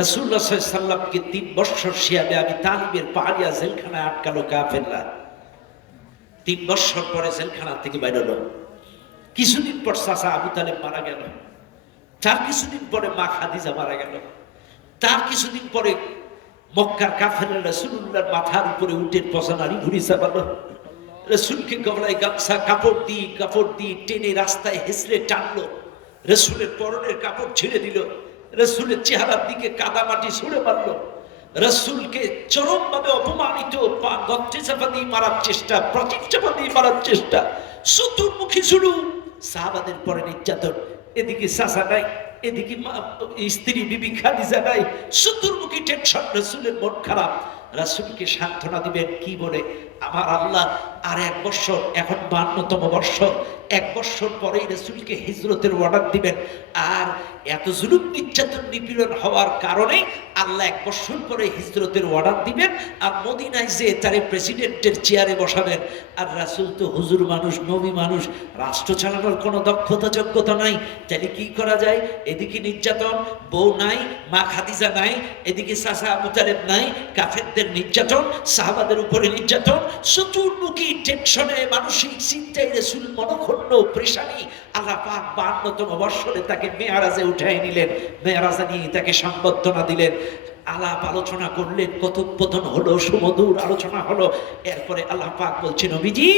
রাসূলুল্লাহ সাল্লাল্লাহু আলাইহি সাল্লামকে 3 বছর শিয়াবে আবি তালিবের পাহাড়িয়া জেলখানায় আটকালো কাফেররা। 3 বছর পরে জেলখানা থেকে বাইর হলো। কিছুদিন পর চাচা আবু তালেব মারা গেল, তার কিছুদিন পরে মা খাদিজা মারা গেল, তার কিছুদিন পরে মক্কার কাফেররা রাসূলুল্লাহর মাথার উপরে উটের পছানারি ঘুরি চাপালো। রাসূলকে গলায় গামছা কাপড় দিয়ে টেনে রাস্তায় হেসড়ে টানলো। রাসূলের পরনের কাপড় ছিঁড়ে দিল, রাসূলের চেহারার দিকে কাদা মাটি ছুঁড়ে মারলো। রাসূলকে চরমভাবে অপমানিত, গর্তে চাপা দিয়ে মারার চেষ্টা, প্রতিপ চাপা দিয়ে মারার চেষ্টা, চতুর্মুখী শুরু। সাহাবাদের পরে নির্যাতন, এদিকে চাচা নাই, এদিকে স্ত্রী বিবি খাদিজা নাই, চতুর্মুখী টেনশন। রাসূলের মন খারাপ। রাসূলকে সান্ত্বনা দিবেন কি বলে? আমার আল্লাহ আর 1 বছর, এখন 52তম বর্ষ, 1 বছর পরেই রাসূলকে হিজরতের অর্ডার দিবেন। আর এত জুলুম নির্যাতন নিপীড়ন হওয়ার কারণে আল্লাহ 1 বছর পরে হিজরতের অর্ডার দিবেন, আর মদিনায় যে তারে প্রেসিডেন্টের চেয়ারে বসাবেন। আর রাসূল তো হুজুর মানুষ, নবী মানুষ, রাষ্ট্র চালানোর কোনো দক্ষতা যোগ্যতা নাই। তাহলে কি করা যায়? এদিকে নির্যাতন, বউ নাই, মা খাদিজা নাই, এদিকে চাচা আবু তালেব নাই, কাফেরদের নির্যাতন, সাহাবাদের উপরে নির্যাতন, চতুর্মুখী টেনশনে, মানসিক চিন্তায় রাসূল মনক্ষুণ্ণ, পেরেশানি। আল্লাহ পাক 52তম বর্ষে তাকে মেয়ারাজে উঠাই নিলেন, মেয়ারাজে নিয়ে তাকে সংবর্ধনা দিলেন। আলাপ আলোচনা করলেন, কথোপকথন হলো, সুমধুর আলোচনা হলো। এরপরে আল্লাহ পাক বলছেন, নবীজি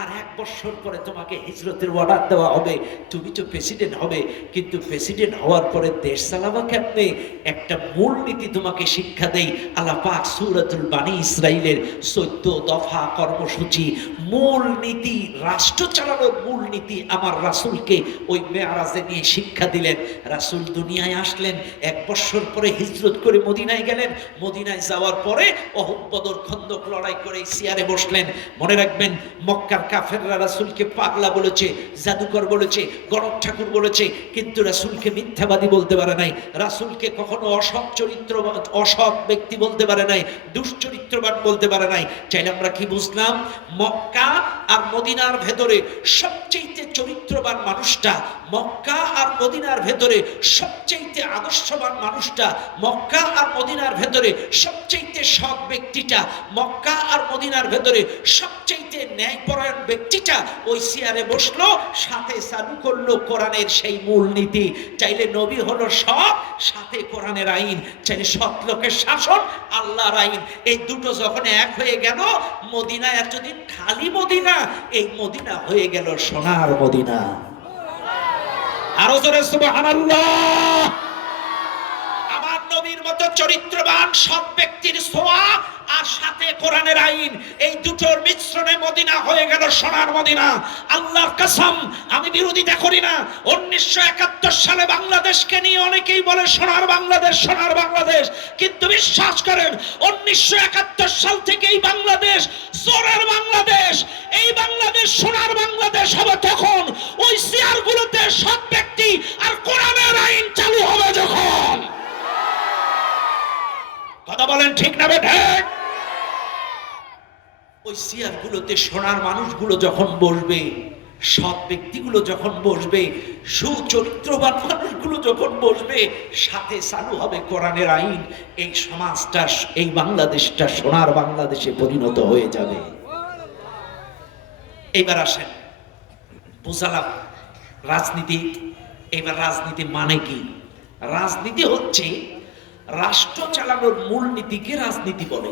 আর 1 বছর পরে তোমাকে হিজরতের অর্ডার দেওয়া হবে, তুমি তো প্রেসিডেন্ট হবে। কিন্তু প্রেসিডেন্ট হওয়ার পরে দেশ চালাবা কেমনে? একটা মূলনীতি তোমাকে শিক্ষা দেই। আল্লাহ পাক সূরাতুল বানী ইসরাইলের 14 দফা কর্মসূচি, মূলনীতি, রাষ্ট্র চালানোর মূলনীতি আমার রাসূলকে ওই মেয়ারাজে নিয়ে শিক্ষা দিলেন। রাসূল দুনিয়ায় আসলেন, 1 বছর পরে হিজরত করে মদিনায় গেলেন। মদিনায় যাওয়ার পরে উহুদ, বদর, খন্দক লড়াই করে চেয়ারে বসলেন। মনে রাখবেন, মক্কার কাফেররা রাসূলকে পাগলা বলেছে, জাদুকর বলেছে, গণক ঠাকুর বলেছে, কিন্তু রাসূলকে মিথ্যাবাদী বলতে পারে নাই। রাসূলকে কখনো অসৎ চরিত্রবান, অসৎ ব্যক্তি বলতে পারে নাই, দুশ্চরিত্রবান বলতে পারে নাই। চাইলে আমরা কি বুঝলাম? মক্কা আর মদিনার ভেতরে সবচেয়ে চরিত্রবান মানুষটা, মক্কা আর মদিনার ভেতরে সবচেয়ে আদর্শবান মানুষটা, মক্কা আর মদিনার ভেতরে সবচেয়ে সৎ ব্যক্তিটা, মক্কা আর মদিনার ভেতরে সবচেয়ে ন্যায়পরায়ণ ব্যক্তিটা ওই চেয়ারে বসলো, সাথে চালু করলো কোরআনের সেই মূলনীতি। চাইলে নবী হলো সৎ, সাথে কোরআনের আইন। চাইলে সৎ লোকের শাসন, আল্লাহর আইন। এই দুটো যখন এক হয়ে গেল, মদিনা এতদিন খালি মদিনা, এই মদিনা হয়ে গেল সোনার মদিনা। আরো জোরে সুবহানাল্লাহ। আমার নবীর মতো চরিত্রবান সৎ ব্যক্তির ছোঁয়া আর সাথে কোরআনের আইন, এই দুটোর মিশ্রণে মদিনা হয়ে গেল সোনার মদিনা। আল্লাহর কসম, আমি বিরোধিতা করি না। 1971 সালে বাংলাদেশকে নিয়ে অনেকেই বলে সোনার বাংলাদেশ, সোনার বাংলাদেশ, কিন্তু বিশ্বাস করেন 1971 সাল থেকে এই বাংলাদেশ সোনার বাংলাদেশ। এই বাংলাদেশ সোনার বাংলাদেশ হবে তখন ওই চেয়ারগুলোতে সৎ ব্যক্তি আর কোরআনের আইন চালু হবে যখন। কথা বলেন ঠিক না বেঠে? ওই চেয়ারগুলোতে সোনার মানুষগুলো যখন বসবে, সৎ ব্যক্তিগুলো যখন বসবে, সুচরিত্রবান মানুষগুলো যখন বসবে, সাথে চালু হবে কোরআনের আইন, এই সমাজটা, এই বাংলাদেশটা সোনার বাংলাদেশে পরিণত হয়ে যাবে। এবার আসেন, বুঝালাম রাজনীতি। এবার রাজনীতি মানে কি? রাজনীতি হচ্ছে রাষ্ট্র চালানোর মূলনীতিকে রাজনীতি বলে।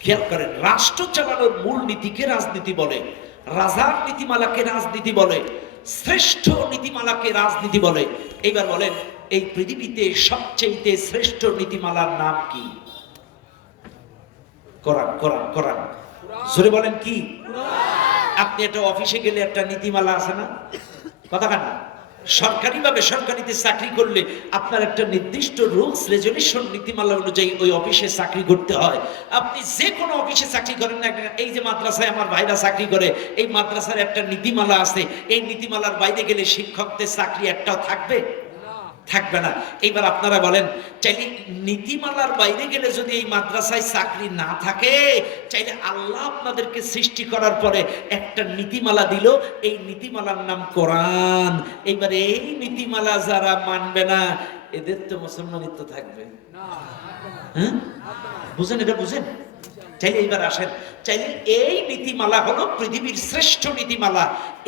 খেয়াল করেন, রাষ্ট্র চালানোর মূলনীতিকে রাজনীতি বলে, রাজার নীতিমালাকে রাজনীতি বলে, শ্রেষ্ঠ নীতিমালাকে রাজনীতি বলে। এইবার বলেন, এই পৃথিবীতে সবচেয়ে শ্রেষ্ঠ নীতিমালার নাম কি? কোরআন। কোরআন কোরআন জোরে বলেন কি? আপনি একটা অফিসে গেলে একটা নীতিমালা আছে না? কথা কানা, সরকারি বা বেসরকারিতে চাকরি করলে আপনার একটা নির্দিষ্ট রুলস রেজুলেশন নীতিমালা অনুযায়ী ওই অফিসে চাকরি করতে হয়। আপনি যে কোনো অফিসে চাকরি করেন না কেন, এই যে মাদ্রাসায় আমার ভাইরা চাকরি করে, এই মাদ্রাসার একটা নীতিমালা আছে, এই নীতিমালার বাইরে গেলে শিক্ষকদের চাকরি একটাও থাকবে থাকবে না। এইবার আপনারা বলেন, চাইলে নীতিমালার বাইরে গেলে যদি এই মাদ্রাসায় চাকরি না থাকে, চাইলে আল্লাহ আপনাদেরকে সৃষ্টি করার পরে একটা নীতিমালা দিল, এই নীতিমালার নাম কোরআন। এইবার এই নীতিমালা যারা মানবে না, এদের তো মুসলমানিত্ব থাকবে। হ্যাঁ, বুঝেন? এটা বুঝেন? চাইলে এইবার আসেন, চাইলে এই নীতিমালা হলো পৃথিবীর শ্রেষ্ঠ নীতিমালা,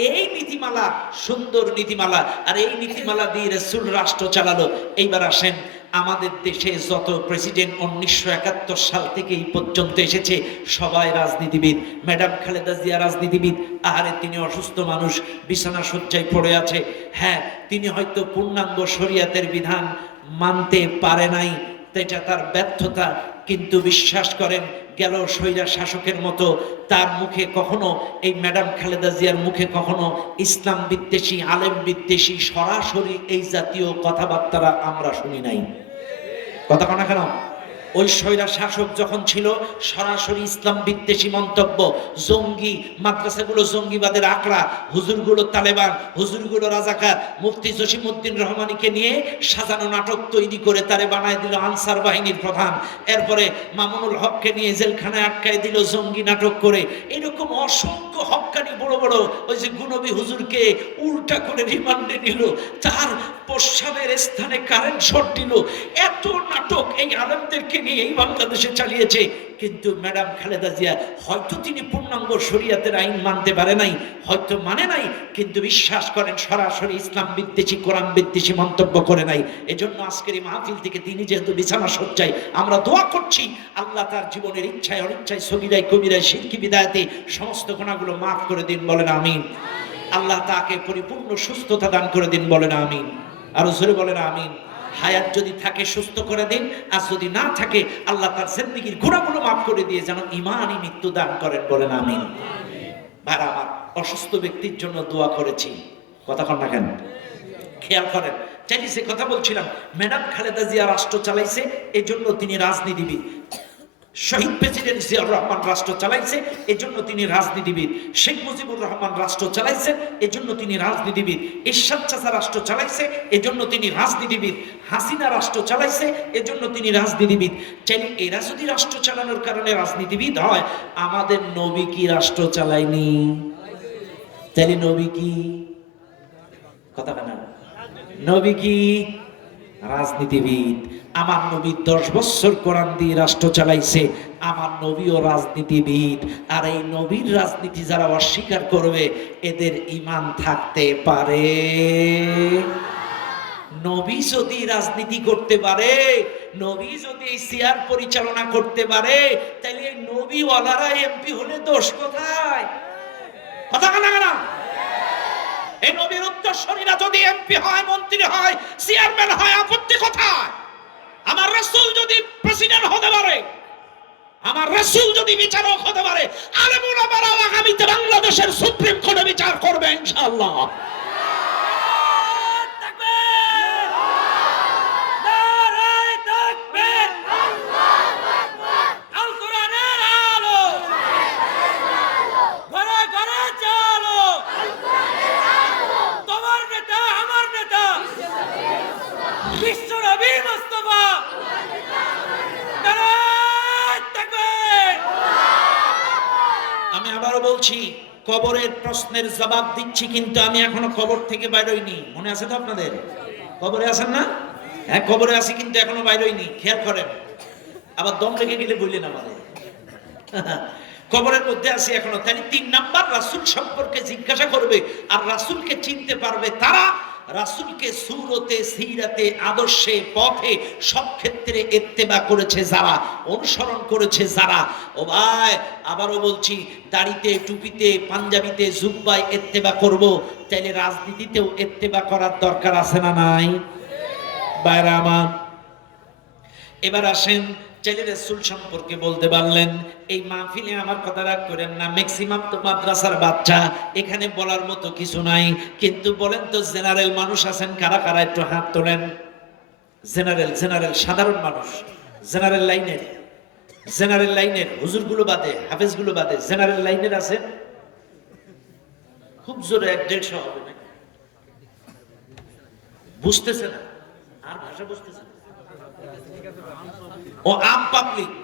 এই নীতিমালা সুন্দর নীতিমালা, আর এই নীতিমালা দিয়ে রাসূল রাষ্ট্র চালালো। এইবার আসেন, আমাদের দেশে যত প্রেসিডেন্ট 1971 সাল থেকে এই পর্যন্ত এসেছে সবাই রাজনীতিবিদ। ম্যাডাম খালেদা জিয়া রাজনীতিবিদ। আহারে, তিনি অসুস্থ মানুষ, বিছানা শয্যায় পড়ে আছে। হ্যাঁ, তিনি হয়তো পূর্ণাঙ্গ শরীয়তের বিধান মানতে পারে নাই, এটা তার ব্যর্থতা। কিন্তু বিশ্বাস করেন, গেল স্বৈরা শাসকের মতো তার মুখে কখনো, এই ম্যাডাম খালেদা জিয়ার মুখে কখনো ইসলাম বিদ্বেষী, আলেম বিদ্বেষী সরাসরি এই জাতীয় কথাবার্তা আমরা শুনি নাই। কথা কনা কেন? ওই স্বৈরা শাসক যখন ছিল, সরাসরি ইসলাম বিদ্বেষী মন্তব্য, জঙ্গি, মাদ্রাসাগুলো জঙ্গিবাদের আঁকড়া, হুজুরগুলো তালেবান, হুজুরগুলো রাজাকার। মুফতি জসিমউদ্দিন রহমানীকে নিয়ে সাজানো নাটক তৈরি করে তারে বানায় দিল আনসার বাহিনীর প্রধান। এরপরে মামুনুল হককে নিয়ে জেলখানায় আটকায় দিল জঙ্গি নাটক করে। এরকম অসংখ্য হক্কানি বড় বড়, ওই যে গুনবী হুজুরকে উল্টা করে রিমান্ডে নিল, তার প্রস্রাবের স্থানে কারেন্ট শট দিল। এত নাটক এই আলেমদেরকে নিয়ে এই বাংলাদেশে চালিয়েছে। কিন্তু ম্যাডাম খালেদা জিয়া হয়তো তিনি পূর্ণাঙ্গ শরীয়তের আইন মানতে পারে নাই, হয়তো মানে নাই, কিন্তু বিশ্বাস করেন সরাসরি ইসলাম বিদ্বেষী, কোরআন বিদ্বেষী মন্তব্য করে নাই। এজন্য আজকের এই মাহফিল থেকে তিনি যেহেতু বিছানা শয্যায়, আমরা দোয়া করছি আল্লাহ তার জীবনের ইচ্ছায় অনিচ্ছায়, সগীরায় কবিরায়, শিরকি বিদায়াতে সমস্ত গুনাহগুলো মাফ করে দিন, বলেন আমিন। আল্লাহ তাকে পরিপূর্ণ সুস্থতা দান করে দিন, বলেন আমিন। আরো জোরে বলেন আমিন। হায়াত যদি থাকে সুস্থ করে দিন, আর যদি না থাকে আল্লাহ তার জিন্দেগীর গুনাহগুলো মাফ করে দিয়ে যেন ঈমানি মৃত্যু দান করেন, বলেন আমিন। ভাই আমার, অসুস্থ ব্যক্তির জন্য দোয়া করেছি, কথা কন না কেন? খেয়াল করেন, চাইলে যে কথা বলছিলাম, ম্যাডাম খালেদা জিয়া রাষ্ট্র চালাইছে, এজন্য তিনি রাজনীতিবিদ। শহীদ প্রেসিডেন্ট জিয়াউর রহমান রাষ্ট্র চালাইছে, এজন্য তিনি রাজনীতিবিদ। শেখ মুজিবুর রহমান রাষ্ট্র চালাইছেন, এজন্য তিনি রাজনীতিবিদ। এরশাদ চাচা রাষ্ট্র চালাইছে, এজন্য তিনি রাজনীতিবিদ। হাসিনা রাষ্ট্র চালাইছে, এজন্য তিনি রাজনীতিবিদ। চাইলে এরা যদি রাষ্ট্র চালানোর কারণে রাজনীতিবিদ হয়, আমাদের নবী কি রাষ্ট্র চালায়নি? চাইলে নবী কি, কথা না, নবী কি রাজনীতিবিদ? আমার নবী 10 বছর কোরআন দিয়ে রাষ্ট্র চালাইছে, আমার নবীও রাজনীতিবিদ। আর এই নবীর রাজনীতি যারা অস্বীকার করবে, এদের ঈমান থাকতে পারে? নবী যদি রাজনীতি করতে পারে, নবী যদি এই সিয়ার পরিচালনা করতে পারে, তাহলে এই নবীওয়ালারা এমপি হলে দোষ কোথায়? কথা কেন না? এই নবীর উত্তরসূরিরা যদি এমপি হয়, মন্ত্রী হয়, চেয়ারম্যান হয়, আপত্তি কোথায়? আমার রাসূল যদি প্রেসিডেন্ট হতে পারে, আমার রাসূল যদি বিচারক হতে পারে, আলেম ওলামারা আগামীতে বাংলাদেশের সুপ্রিম কোর্টে বিচার করবে ইনশাআল্লাহ। আমি আবারও বলছি, কবরের প্রশ্নের জবাব দিচ্ছি, কিন্তু আমি এখনো কবর থেকে বাইর হইনি। মনে আছে তো আপনাদের? কবরে আছেন না? হ্যাঁ, কবরে আছি, কিন্তু এখনো বাইর হইনি। খেয়াল করেন, আবার দম লেগে গেলে বললেন আমাদের। কবরের মধ্যে আছি এখনো। তাহলে 3 নাম্বার, রাসূল সম্পর্কে জিজ্ঞাসা করবে, আর রাসূলকে চিনতে পারবে তারা, রাসূলকে সুরতে, সিরাতে, আদর্শে, পথে, সব ক্ষেত্রে ইত্তেবা করেছে যারা, অনুসরণ করেছে যারা। ও ভাই, আবারও বলছি, দাড়িতে, টুপিতে, পাঞ্জাবিতে, জুব্বায় ইত্তেবা করব, তাইলে রাজনীতিতেও ইত্তেবা করার দরকার আছে না নাই? বাইরে আমার, এবার আসেন, চাইলে রাসূল সম্পর্কে বলতে পারলেন। এই মাহফিলে আমার কথা রাগ করেন না, ম্যাক্সিমাম তো মাদ্রাসার বাচ্চা, এখানে বলার মতো কিছু নাই। কিন্তু বলেন তো জেনারেল মানুষ আছেন কারা কারা, একটু হাত তোলেন। জেনারেল সাধারণ মানুষ, জেনারেল লাইনের হুজুরগুলো বাদে, হাফেজগুলো বাদে জেনারেল লাইনের আছেন? খুব জোরে 1-150 হবে না? বুঝতেছে না, আর ভাষা বুঝতেছে না। ও আম পাবলিক,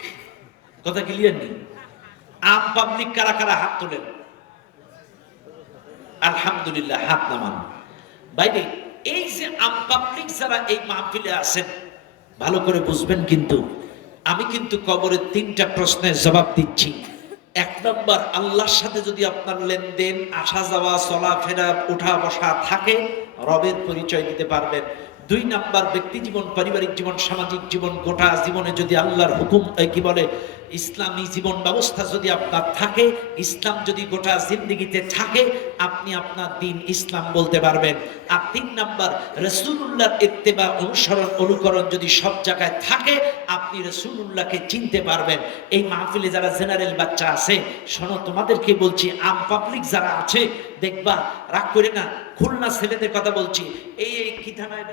কথা ক্লিয়ার নেই? আম পাবলিক কারা কারা হাত তোলেন? আলহামদুলিল্লাহ, হাত নামান। বাইরে এই যে আম পাবলিক যারা এই মাহফিলে আছেন, ভালো করে বুঝবেন কিন্তু আমি কিন্তু কবরের 3টা প্রশ্নের জবাব দিচ্ছি। 1 নম্বর, আল্লাহর সাথে যদি আপনার লেনদেন, আসা যাওয়া, চলাফেরা, উঠা বসা থাকে, রবের পরিচয় দিতে পারবেন। 2 নম্বর, ব্যক্তি জীবন, পারিবারিক জীবন, সামাজিক জীবন, গোটা জীবনে যদি আল্লাহর হুকুম কি বলে ইসলামী জীবন ব্যবস্থা যদি আপনার থাকে, ইসলাম যদি গোটা জিন্দেগিতে থাকে, আপনি আপনার দিন ইসলাম বলতে পারবেন। আর 3 নম্বর, রাসূলুল্লাহর ইত্তেবা, অনুসরণ, অনুকরণ যদি সব জায়গায় থাকে, আপনি রাসূলুল্লাহকে চিনতে পারবেন। এই মাহফিলে যারা জেনারেল বাচ্চা আছে, শোনো তোমাদেরকে বলছি, আম পাবলিক যারা আছে দেখবা, রাগ করে না, খুলনা ছেলেদের কথা বলছি, এই কি থানায়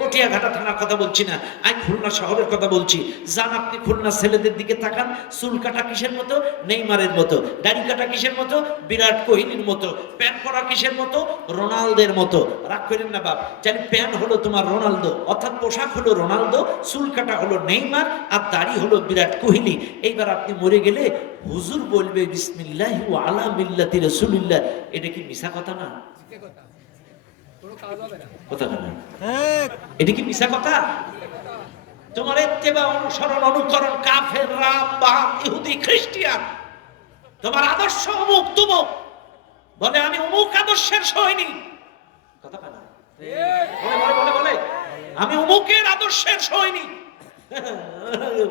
কটিয়াঘাটা থানার কথা বলছি না, আমি খুলনা শহরের কথা বলছি। যান আপনি খুলনা ছেলেদের দিকে তাকান, চুল কাটা কিসের মতো? নেইমারের মতো। দাড়ি কাটা কিসের মতো? বিরাট কোহলির মতো। প্যান্ট পরা কিসের মতো? রোনালদোর মতো। রাগ করেন না বাপ, জানি প্যান্ট হলো তোমার রোনালদো, অর্থাৎ পোশাক হলো রোনালদো, চুল কাটা হলো নেইমার, আর দাড়ি হলো বিরাট কোহলি। এইবার আপনি মরে গেলে হুজুর বলবে বিসমিল্লাহি ওয়া আলা মিল্লাতি রাসূলিল্লাহ। এটা কি মিছা কথা না? কথা না, এটা কি মিছা কথা? তোমার ইত্তেবা, অনুসরণ, অনুকরণ কাফের, রাম, বাম, ইহুদি, খ্রিস্টান, তোমার আদর্শ অমুক তুমুক, বলে আমি অমুক আদর্শের সৈনিক, কথা না, বলে আমি অমুকের আদর্শের সৈনিক।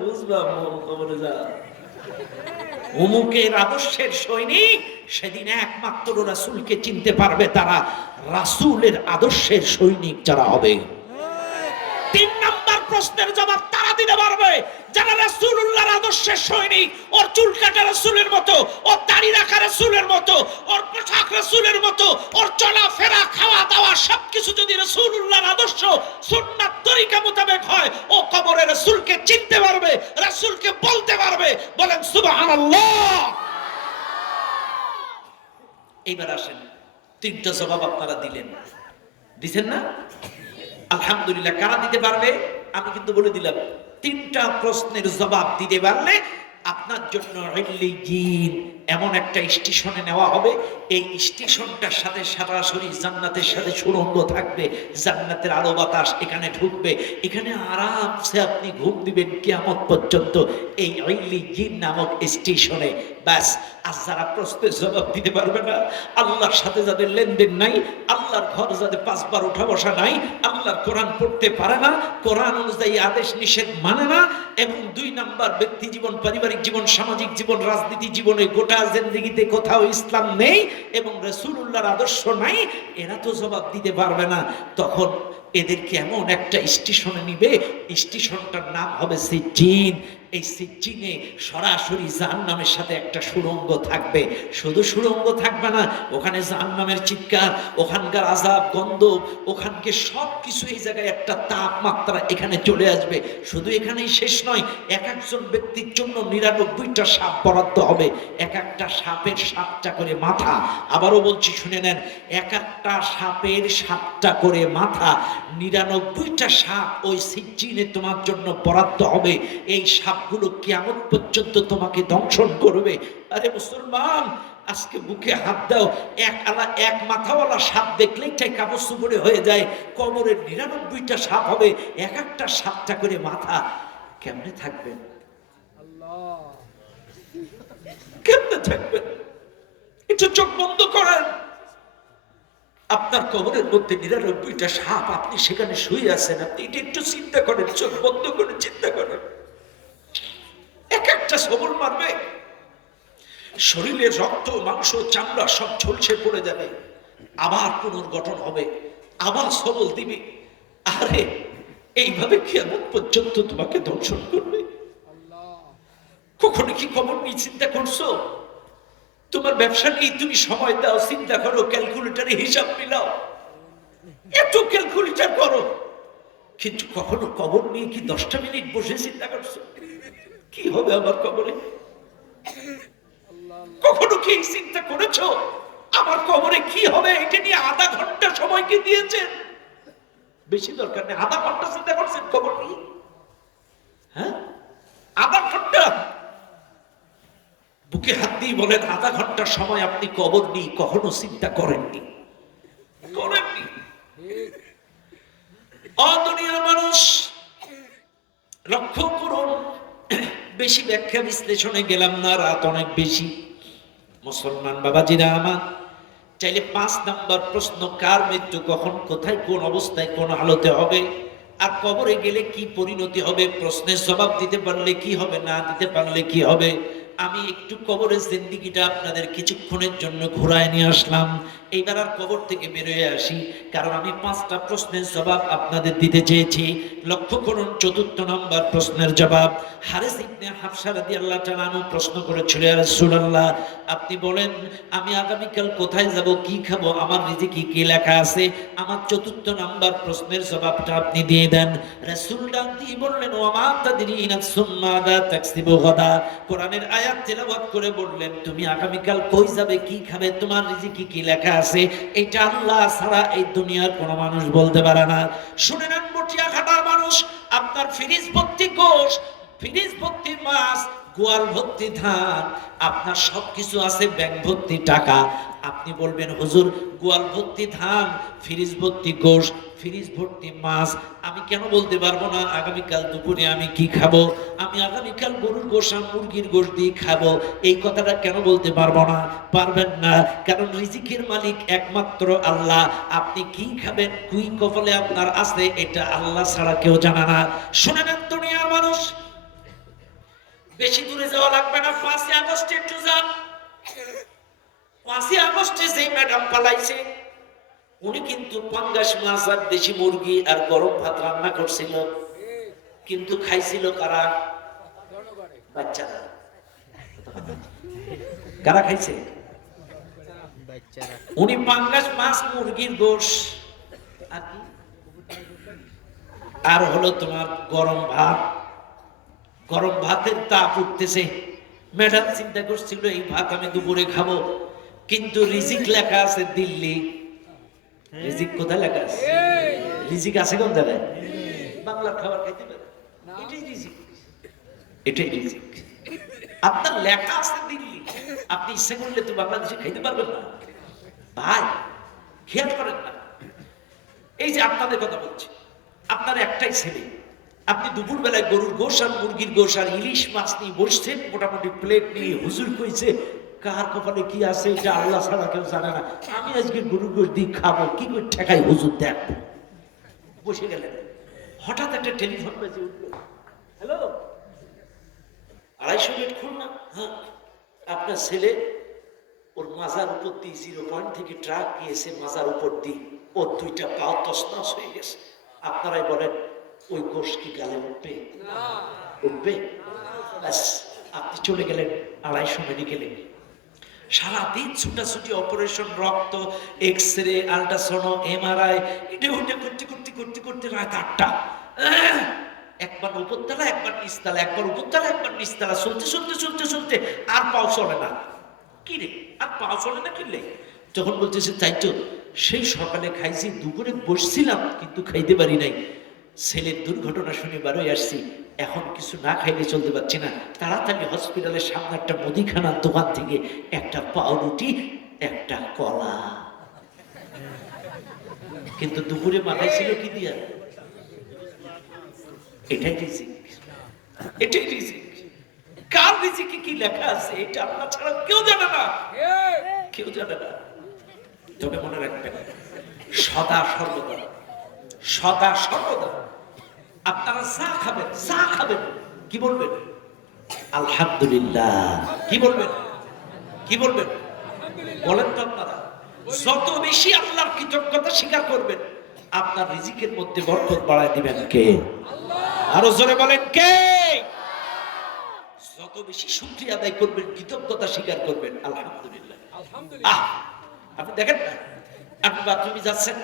বুঝবা খবরে যা, অমুকের আদর্শের সৈনিক, সেদিন একমাত্র রাসূলকে চিনতে পারবে তারা, রাসূলের আদর্শের সৈনিক যারা হবে। 3 নম্বর প্রশ্নের জবাব তারা দিতে পারবে যারা রাসূলুল্লাহর আদর্শের সৈনিক। ওর চুল কাটা রাসূলের মতো, ওর দাড়ি রাখা রাসূলের মতো, ওর পোশাক রাসূলের মতো, ওর চলাফেরা, খাওয়া দাওয়া সবকিছু যদি রাসূলুল্লাহর আদর্শ, সুন্নাত, তরিকা মোতাবেক হয়, ও কবরে রাসূলকে চিনতে পারবে, রাসূলকে বলতে পারবে। বলেন সুবহানাল্লাহ। এইবার আসেন, 3টা জবাব আপনারা দিছেন না? আলহামদুলিল্লাহ। কারা দিতে পারবে? আমি কিন্তু বলে দিলাম, 3টা প্রশ্নের জবাব দিতে পারলে আপনার জন্য ইল্লিয়িন এমন একটা স্টেশনে নেওয়া হবে, এই স্টেশনটার সাথে সরাসরি জান্নাতের সাথে সুরঙ্গ থাকবে, জান্নাতের আলো বাতাস এখানে ঢুকবে, এখানে আরামসে আপনি ঘুম দিবেন কিয়ামত পর্যন্ত এই ইল্লিয়িন নামক স্টেশনে। ব্যাস। আর যারা প্রশ্নের জবাব দিতে পারবে না, আল্লাহর সাথে যাদের লেনদেন নাই, আল্লাহর ঘর যাদের 5 বার উঠা বসা নাই, আল্লাহর কোরআন পড়তে পারে না, কোরআন অনুযায়ী আদেশ নিষেধ মানে না, এবং 2 নাম্বার, ব্যক্তি জীবন, পারিবারিক জীবন, সামাজিক জীবন, রাজনীতি জীবনে, গোটা জিন্দেগিতে কোথাও ইসলাম নেই এবং রাসূলুল্লাহর আদর্শ নাই, এরা তো জবাব দিতে পারবে না। তখন এদেরকে এমন একটা স্টেশনে নিবে, স্টেশনটার নাম হবে সিজ্জিন। এই সিজ্জিনে সরাসরি জাহান্নামের সাথে একটা সুড়ঙ্গ থাকবে। শুধু সুড়ঙ্গ থাকবে না, ওখানে জাহান্নামের চিৎকার, ওখানকার আযাব, গন্ধ, ওখানকে সবকিছু, এই জায়গায় একটা তাপমাত্রা এখানে চলে আসবে। শুধু এখানেই শেষ নয়, এক একজন ব্যক্তির জন্য 99টা সাপ বরাদ্দ হবে, এক একটা সাপের 7টা করে মাথা। আবারও বলছি, শুনে নেন, এক একটা সাপের 7টা করে মাথা, 99টা সাপ ওই সিজ্জিনে তোমার জন্য বরাদ্দ হবে। এই সাপগুলো কিয়ামত পর্যন্ত তোমাকে দংশন করবে। আরে মুসলমান, আজকে বুকে হাত দাও, এক মাথাওয়ালা সাপ দেখলেই তাই কাপড় চোপড়ে হয়ে যায়, কবরের 99টা সাপ হবে, এক একটা 7টা করে মাথা। কেমনে থাকবেন? কেমনে থাকবেন? একটু চোখ বন্ধ করেন। আপনার কবরের মধ্যে 99টা সাপ, আপনি সেখানে শুয়ে আছেন, আপনি এটা একটু চিন্তা করেন, চোখ বন্ধ করে চিন্তা করেন। এক একটা সবল মারবে, শরীরের রক্ত, মাংস, চামড়া সব ঝলসে পড়ে যাবে, আবার পুনর্গঠন হবে, আবার সবল দিবে। আরে এইভাবে কিয়ামত পর্যন্ত তোমাকে দংশন করবে। কখনো কি কবর নিয়ে চিন্তা করছো? তোমার ব্যবসা নিয়ে তুমি সময় দাও, চিন্তা করো, ক্যালকুলেটারে হিসাব মিলাও, এত ক্যালকুলেটার করো, কিন্তু কখনো কবর নিয়ে কি 10টা মিনিট বসে চিন্তা করছো কি হবে আমার কবরে? কখনো কি চিন্তা করেছো আমার কবরে কি হবে? এটা নিয়ে আধা ঘন্টা সময় কি দিয়েছেন? বেশি দরকার নেই, আধা ঘন্টা চিন্তা করছেন কবর নিয়ে? হ্যাঁ, আধা ঘন্টা? বুকে হাত দিয়ে বলেন, আধা ঘন্টা সময় আপনি কবর নিয়ে কখনো চিন্তা করেননি? করেননি। দুনিয়ার মানুষ লক্ষ্য করুন, বেশি ব্যাখ্যা বিশ্লেষণে গেলাম না, রাত অনেক বেশি। মুসলমান বাবাজিরা আমার, চাইলে 5 নাম্বার প্রশ্ন, কার মৃত্যু কখন, কোথায়, কোন অবস্থায়, কোন হালতে হবে, আর কবরে গেলে কি পরিণতি হবে, প্রশ্নের জবাব দিতে পারলে কি হবে, না দিতে পারলে কি হবে। আমি একটু কবরের জিন্দেগিটা আপনাদের কিছুক্ষণের জন্য ঘুরায় নিয়ে আসলাম। এইবার আর কবর থেকে বেরোয় আসি, কারণ আমি 5টা প্রশ্নের জবাব আপনাদের দিতে চেয়েছি। লক্ষ্য করুন, 4র্থ নাম্বার প্রশ্নের জবাব। হারিস ইবনে হাফসা রাদিয়াল্লাহু তাআলা আনহু প্রশ্ন করেছিল, ইয়া রাসূলুল্লাহ, আপনি বলেন আমি আগামীকাল কোথায় যাব, কি খাবো, আমার রিজিকে কি লেখা আছে? আমার 4র্থ নাম্বার প্রশ্নের জবাবটা আপনি দিয়ে দেন। রাসূল ডাক দিয়ে বললেন, ওয়া মা তাদরি নাফসুম মাযা তাকসিবু গাদা। কোরআনের আয়াত তেলাওয়াত করে বললেন, তুমি আগামীকাল কই যাবে, কি খাবে, তোমার রিজিকে কি লেখা আছে, এটা আল্লাহ ছাড়া এই দুনিয়ার কোনো মানুষ বলতে পারে না। শুনে নেন বটিয়া ঘাটার মানুষ, আপনার ফ্রিজ ভর্তি গোশ, ফ্রিজ ভর্তি মাছ, গোয়াল ভর্তি ধান, আপনার সবকিছু আছে, ব্যাংক ভর্তি টাকা। আপনি বলবেন, হুজুর গোয়াল ভর্তি ধান, ফ্রিজ ভর্তি গোশ, ফ্রিজ ভর্তি মাছ, আমি কেন বলতে পারবো না আগামীকাল দুপুরে আমি কি খাবো? আমি আগামীকাল গরুর গোশ আর মুরগির গোশ দিয়ে খাবো, এই কথাটা কেন বলতে পারবো না? পারবেন না, কারণ রিজিকের মালিক একমাত্র আল্লাহ। আপনি কি খাবেন, কুই কপালে আপনার আছে, এটা আল্লাহ ছাড়া কেউ জানে না। শুনে নেন দুনিয়ার মানুষ, বেশি দূরে যাওয়া লাগবে না, 5ই আগস্টে একটু যান। 5ই আগস্টে যে ম্যাডাম পালাইছে, উনি কিন্তু পাঙ্গাস মাছ আর দেশি মুরগি আর গরম ভাত রান্না করছিল, কিন্তু খাইছিল কারা? বাচ্চারা। কারা খাইছে? উনি পাঙ্গাস মাছ, মুরগির গোশ আর কি, আর হলো তোমার গরম ভাত। গরম ভাতের তাপ উঠতেছে, ম্যাডাম চিন্তা করছিল এই ভাত আমি দুপুরে খাবো, কিন্তু রিজিক লেখা আছে দিল্লি। রিজিক কোথায় লেখা আছে? রিজিক আছে কোন জায়গায়? বাংলার খাবার খাইতে পারে, এটাই রিজিক, এটাই রিজিক। আপনার লেখা আছে দিল্লি, আপনি ইচ্ছা করলে তো বাংলাদেশে খাইতে পারবেন না। ভাই খেয়াল করেন না, এই যে আপনাদের কথা বলছি, আপনার একটাই ছেলে, আপনি দুপুর বেলায় গরুর গোশ আর মুরগির গোশ আর ইলিশ মাছ নিয়ে বসছেন, মোটামুটি প্লেট নিয়ে, হুজুর কইছে কার কপালে কি আছে এটা আল্লাহ ছাড়া কেউ জানে না, আমি আজকে গরুর গোশ দিয়ে খাবো, কি করে ঠেকাই হুজুর দেখবো। বসে গেলেন, হঠাৎ একটা টেলিফোন বেজে উঠলো, হ্যালো 250 মিনিট খুল না, হ্যাঁ আপনার ছেলে, ওর মাজার উপর দিয়ে 0 পয়েন্ট থেকে ট্রাক গিয়েছে, মাজার উপর দিয়ে ওর 2টা পা তছনছ হয়ে গেছে। আপনারাই বলেন ওই গোশ কি গালে উঠবে? উঠবে? ব্যাস, আপনি চলে গেলেন 250 মেডিকেলে, সারাদিন ছুটাছুটি, অপারেশন, রক্ত, এক্স-রে, আল্ট্রাসাউন্ড, এমআরআই, এটা ওইটা করতে করতে করতে করতে রাত 8টা। একবার উপরতলা, একবার নিচতলা, একবার উপরতলা, একবার নিচতলা, চলতে চলতে চলতে চলতে আর পাও চলে না। কি রে, আর পাও চলে না কিনলে? তখন বলতেছে, তাই তো, সেই সকালে খাইছি, দুপুরে বসছিলাম কিন্তু খাইতে পারি নাই, ছেলের দুর্ঘটনা শুনে বারোই আসছি, এখন কিছু না খাইলে চলতে পারছি না, তাড়াতাড়ি হসপিটালের সামনে একটা মুদিখানার দোকান থেকে একটা পাউরুটি, একটা কলা। কিন্তু দুপুরে মাথায় ছিল কি দিয়া? এটাই রিজিক, এটাই রিজিক। কার রিজিকে কি লেখা আছে এটা আল্লাহ ছাড়া কেউ জানে না, কেউ জানে না। তবে মনে রাখবেন, সদা সর্বদা, সদা সর্বদা আপনারা যা খাবেন, যা খাবেন, কি বলবেন? আলহামদুলিল্লাহ। কি বলবেন? কি বলবেন? বলেন তো আপনারা। যত বেশি আল্লাহর কৃতজ্ঞতা স্বীকার করবেন, আপনার রিজিকের মধ্যে বরকত বাড়ায় দিবেন কে? আরো জোরে বলেন কে? যত যত বেশি শুকরিয়া আদায় করবেন, কৃতজ্ঞতা স্বীকার করবেন, আলহামদুলিল্লাহ। আলহামদুলিল্লাহ। আপনি দেখেন না, আপনি বাথরুমে যাচ্ছেন,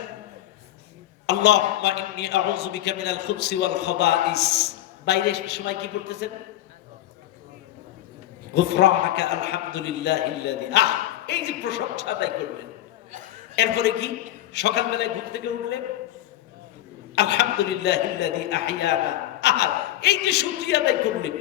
আল্লাহুম্মা ইন্নী আউযু বিকা মিনাল খুবসি ওয়াল খাবাইস, বাইরে সময় কি পড়তেছেন? গুফরানাকা আলহামদুলিল্লাহিল্লাযী, এই যে প্রশংসা আদায় করবেন। এরপরে কি? সকালবেলায় ঘুম থেকে উঠলেন, আলহামদুলিল্লাহিল্লাযী আহইয়ানা, এই যে শুকরিয়া আদায় করলেন।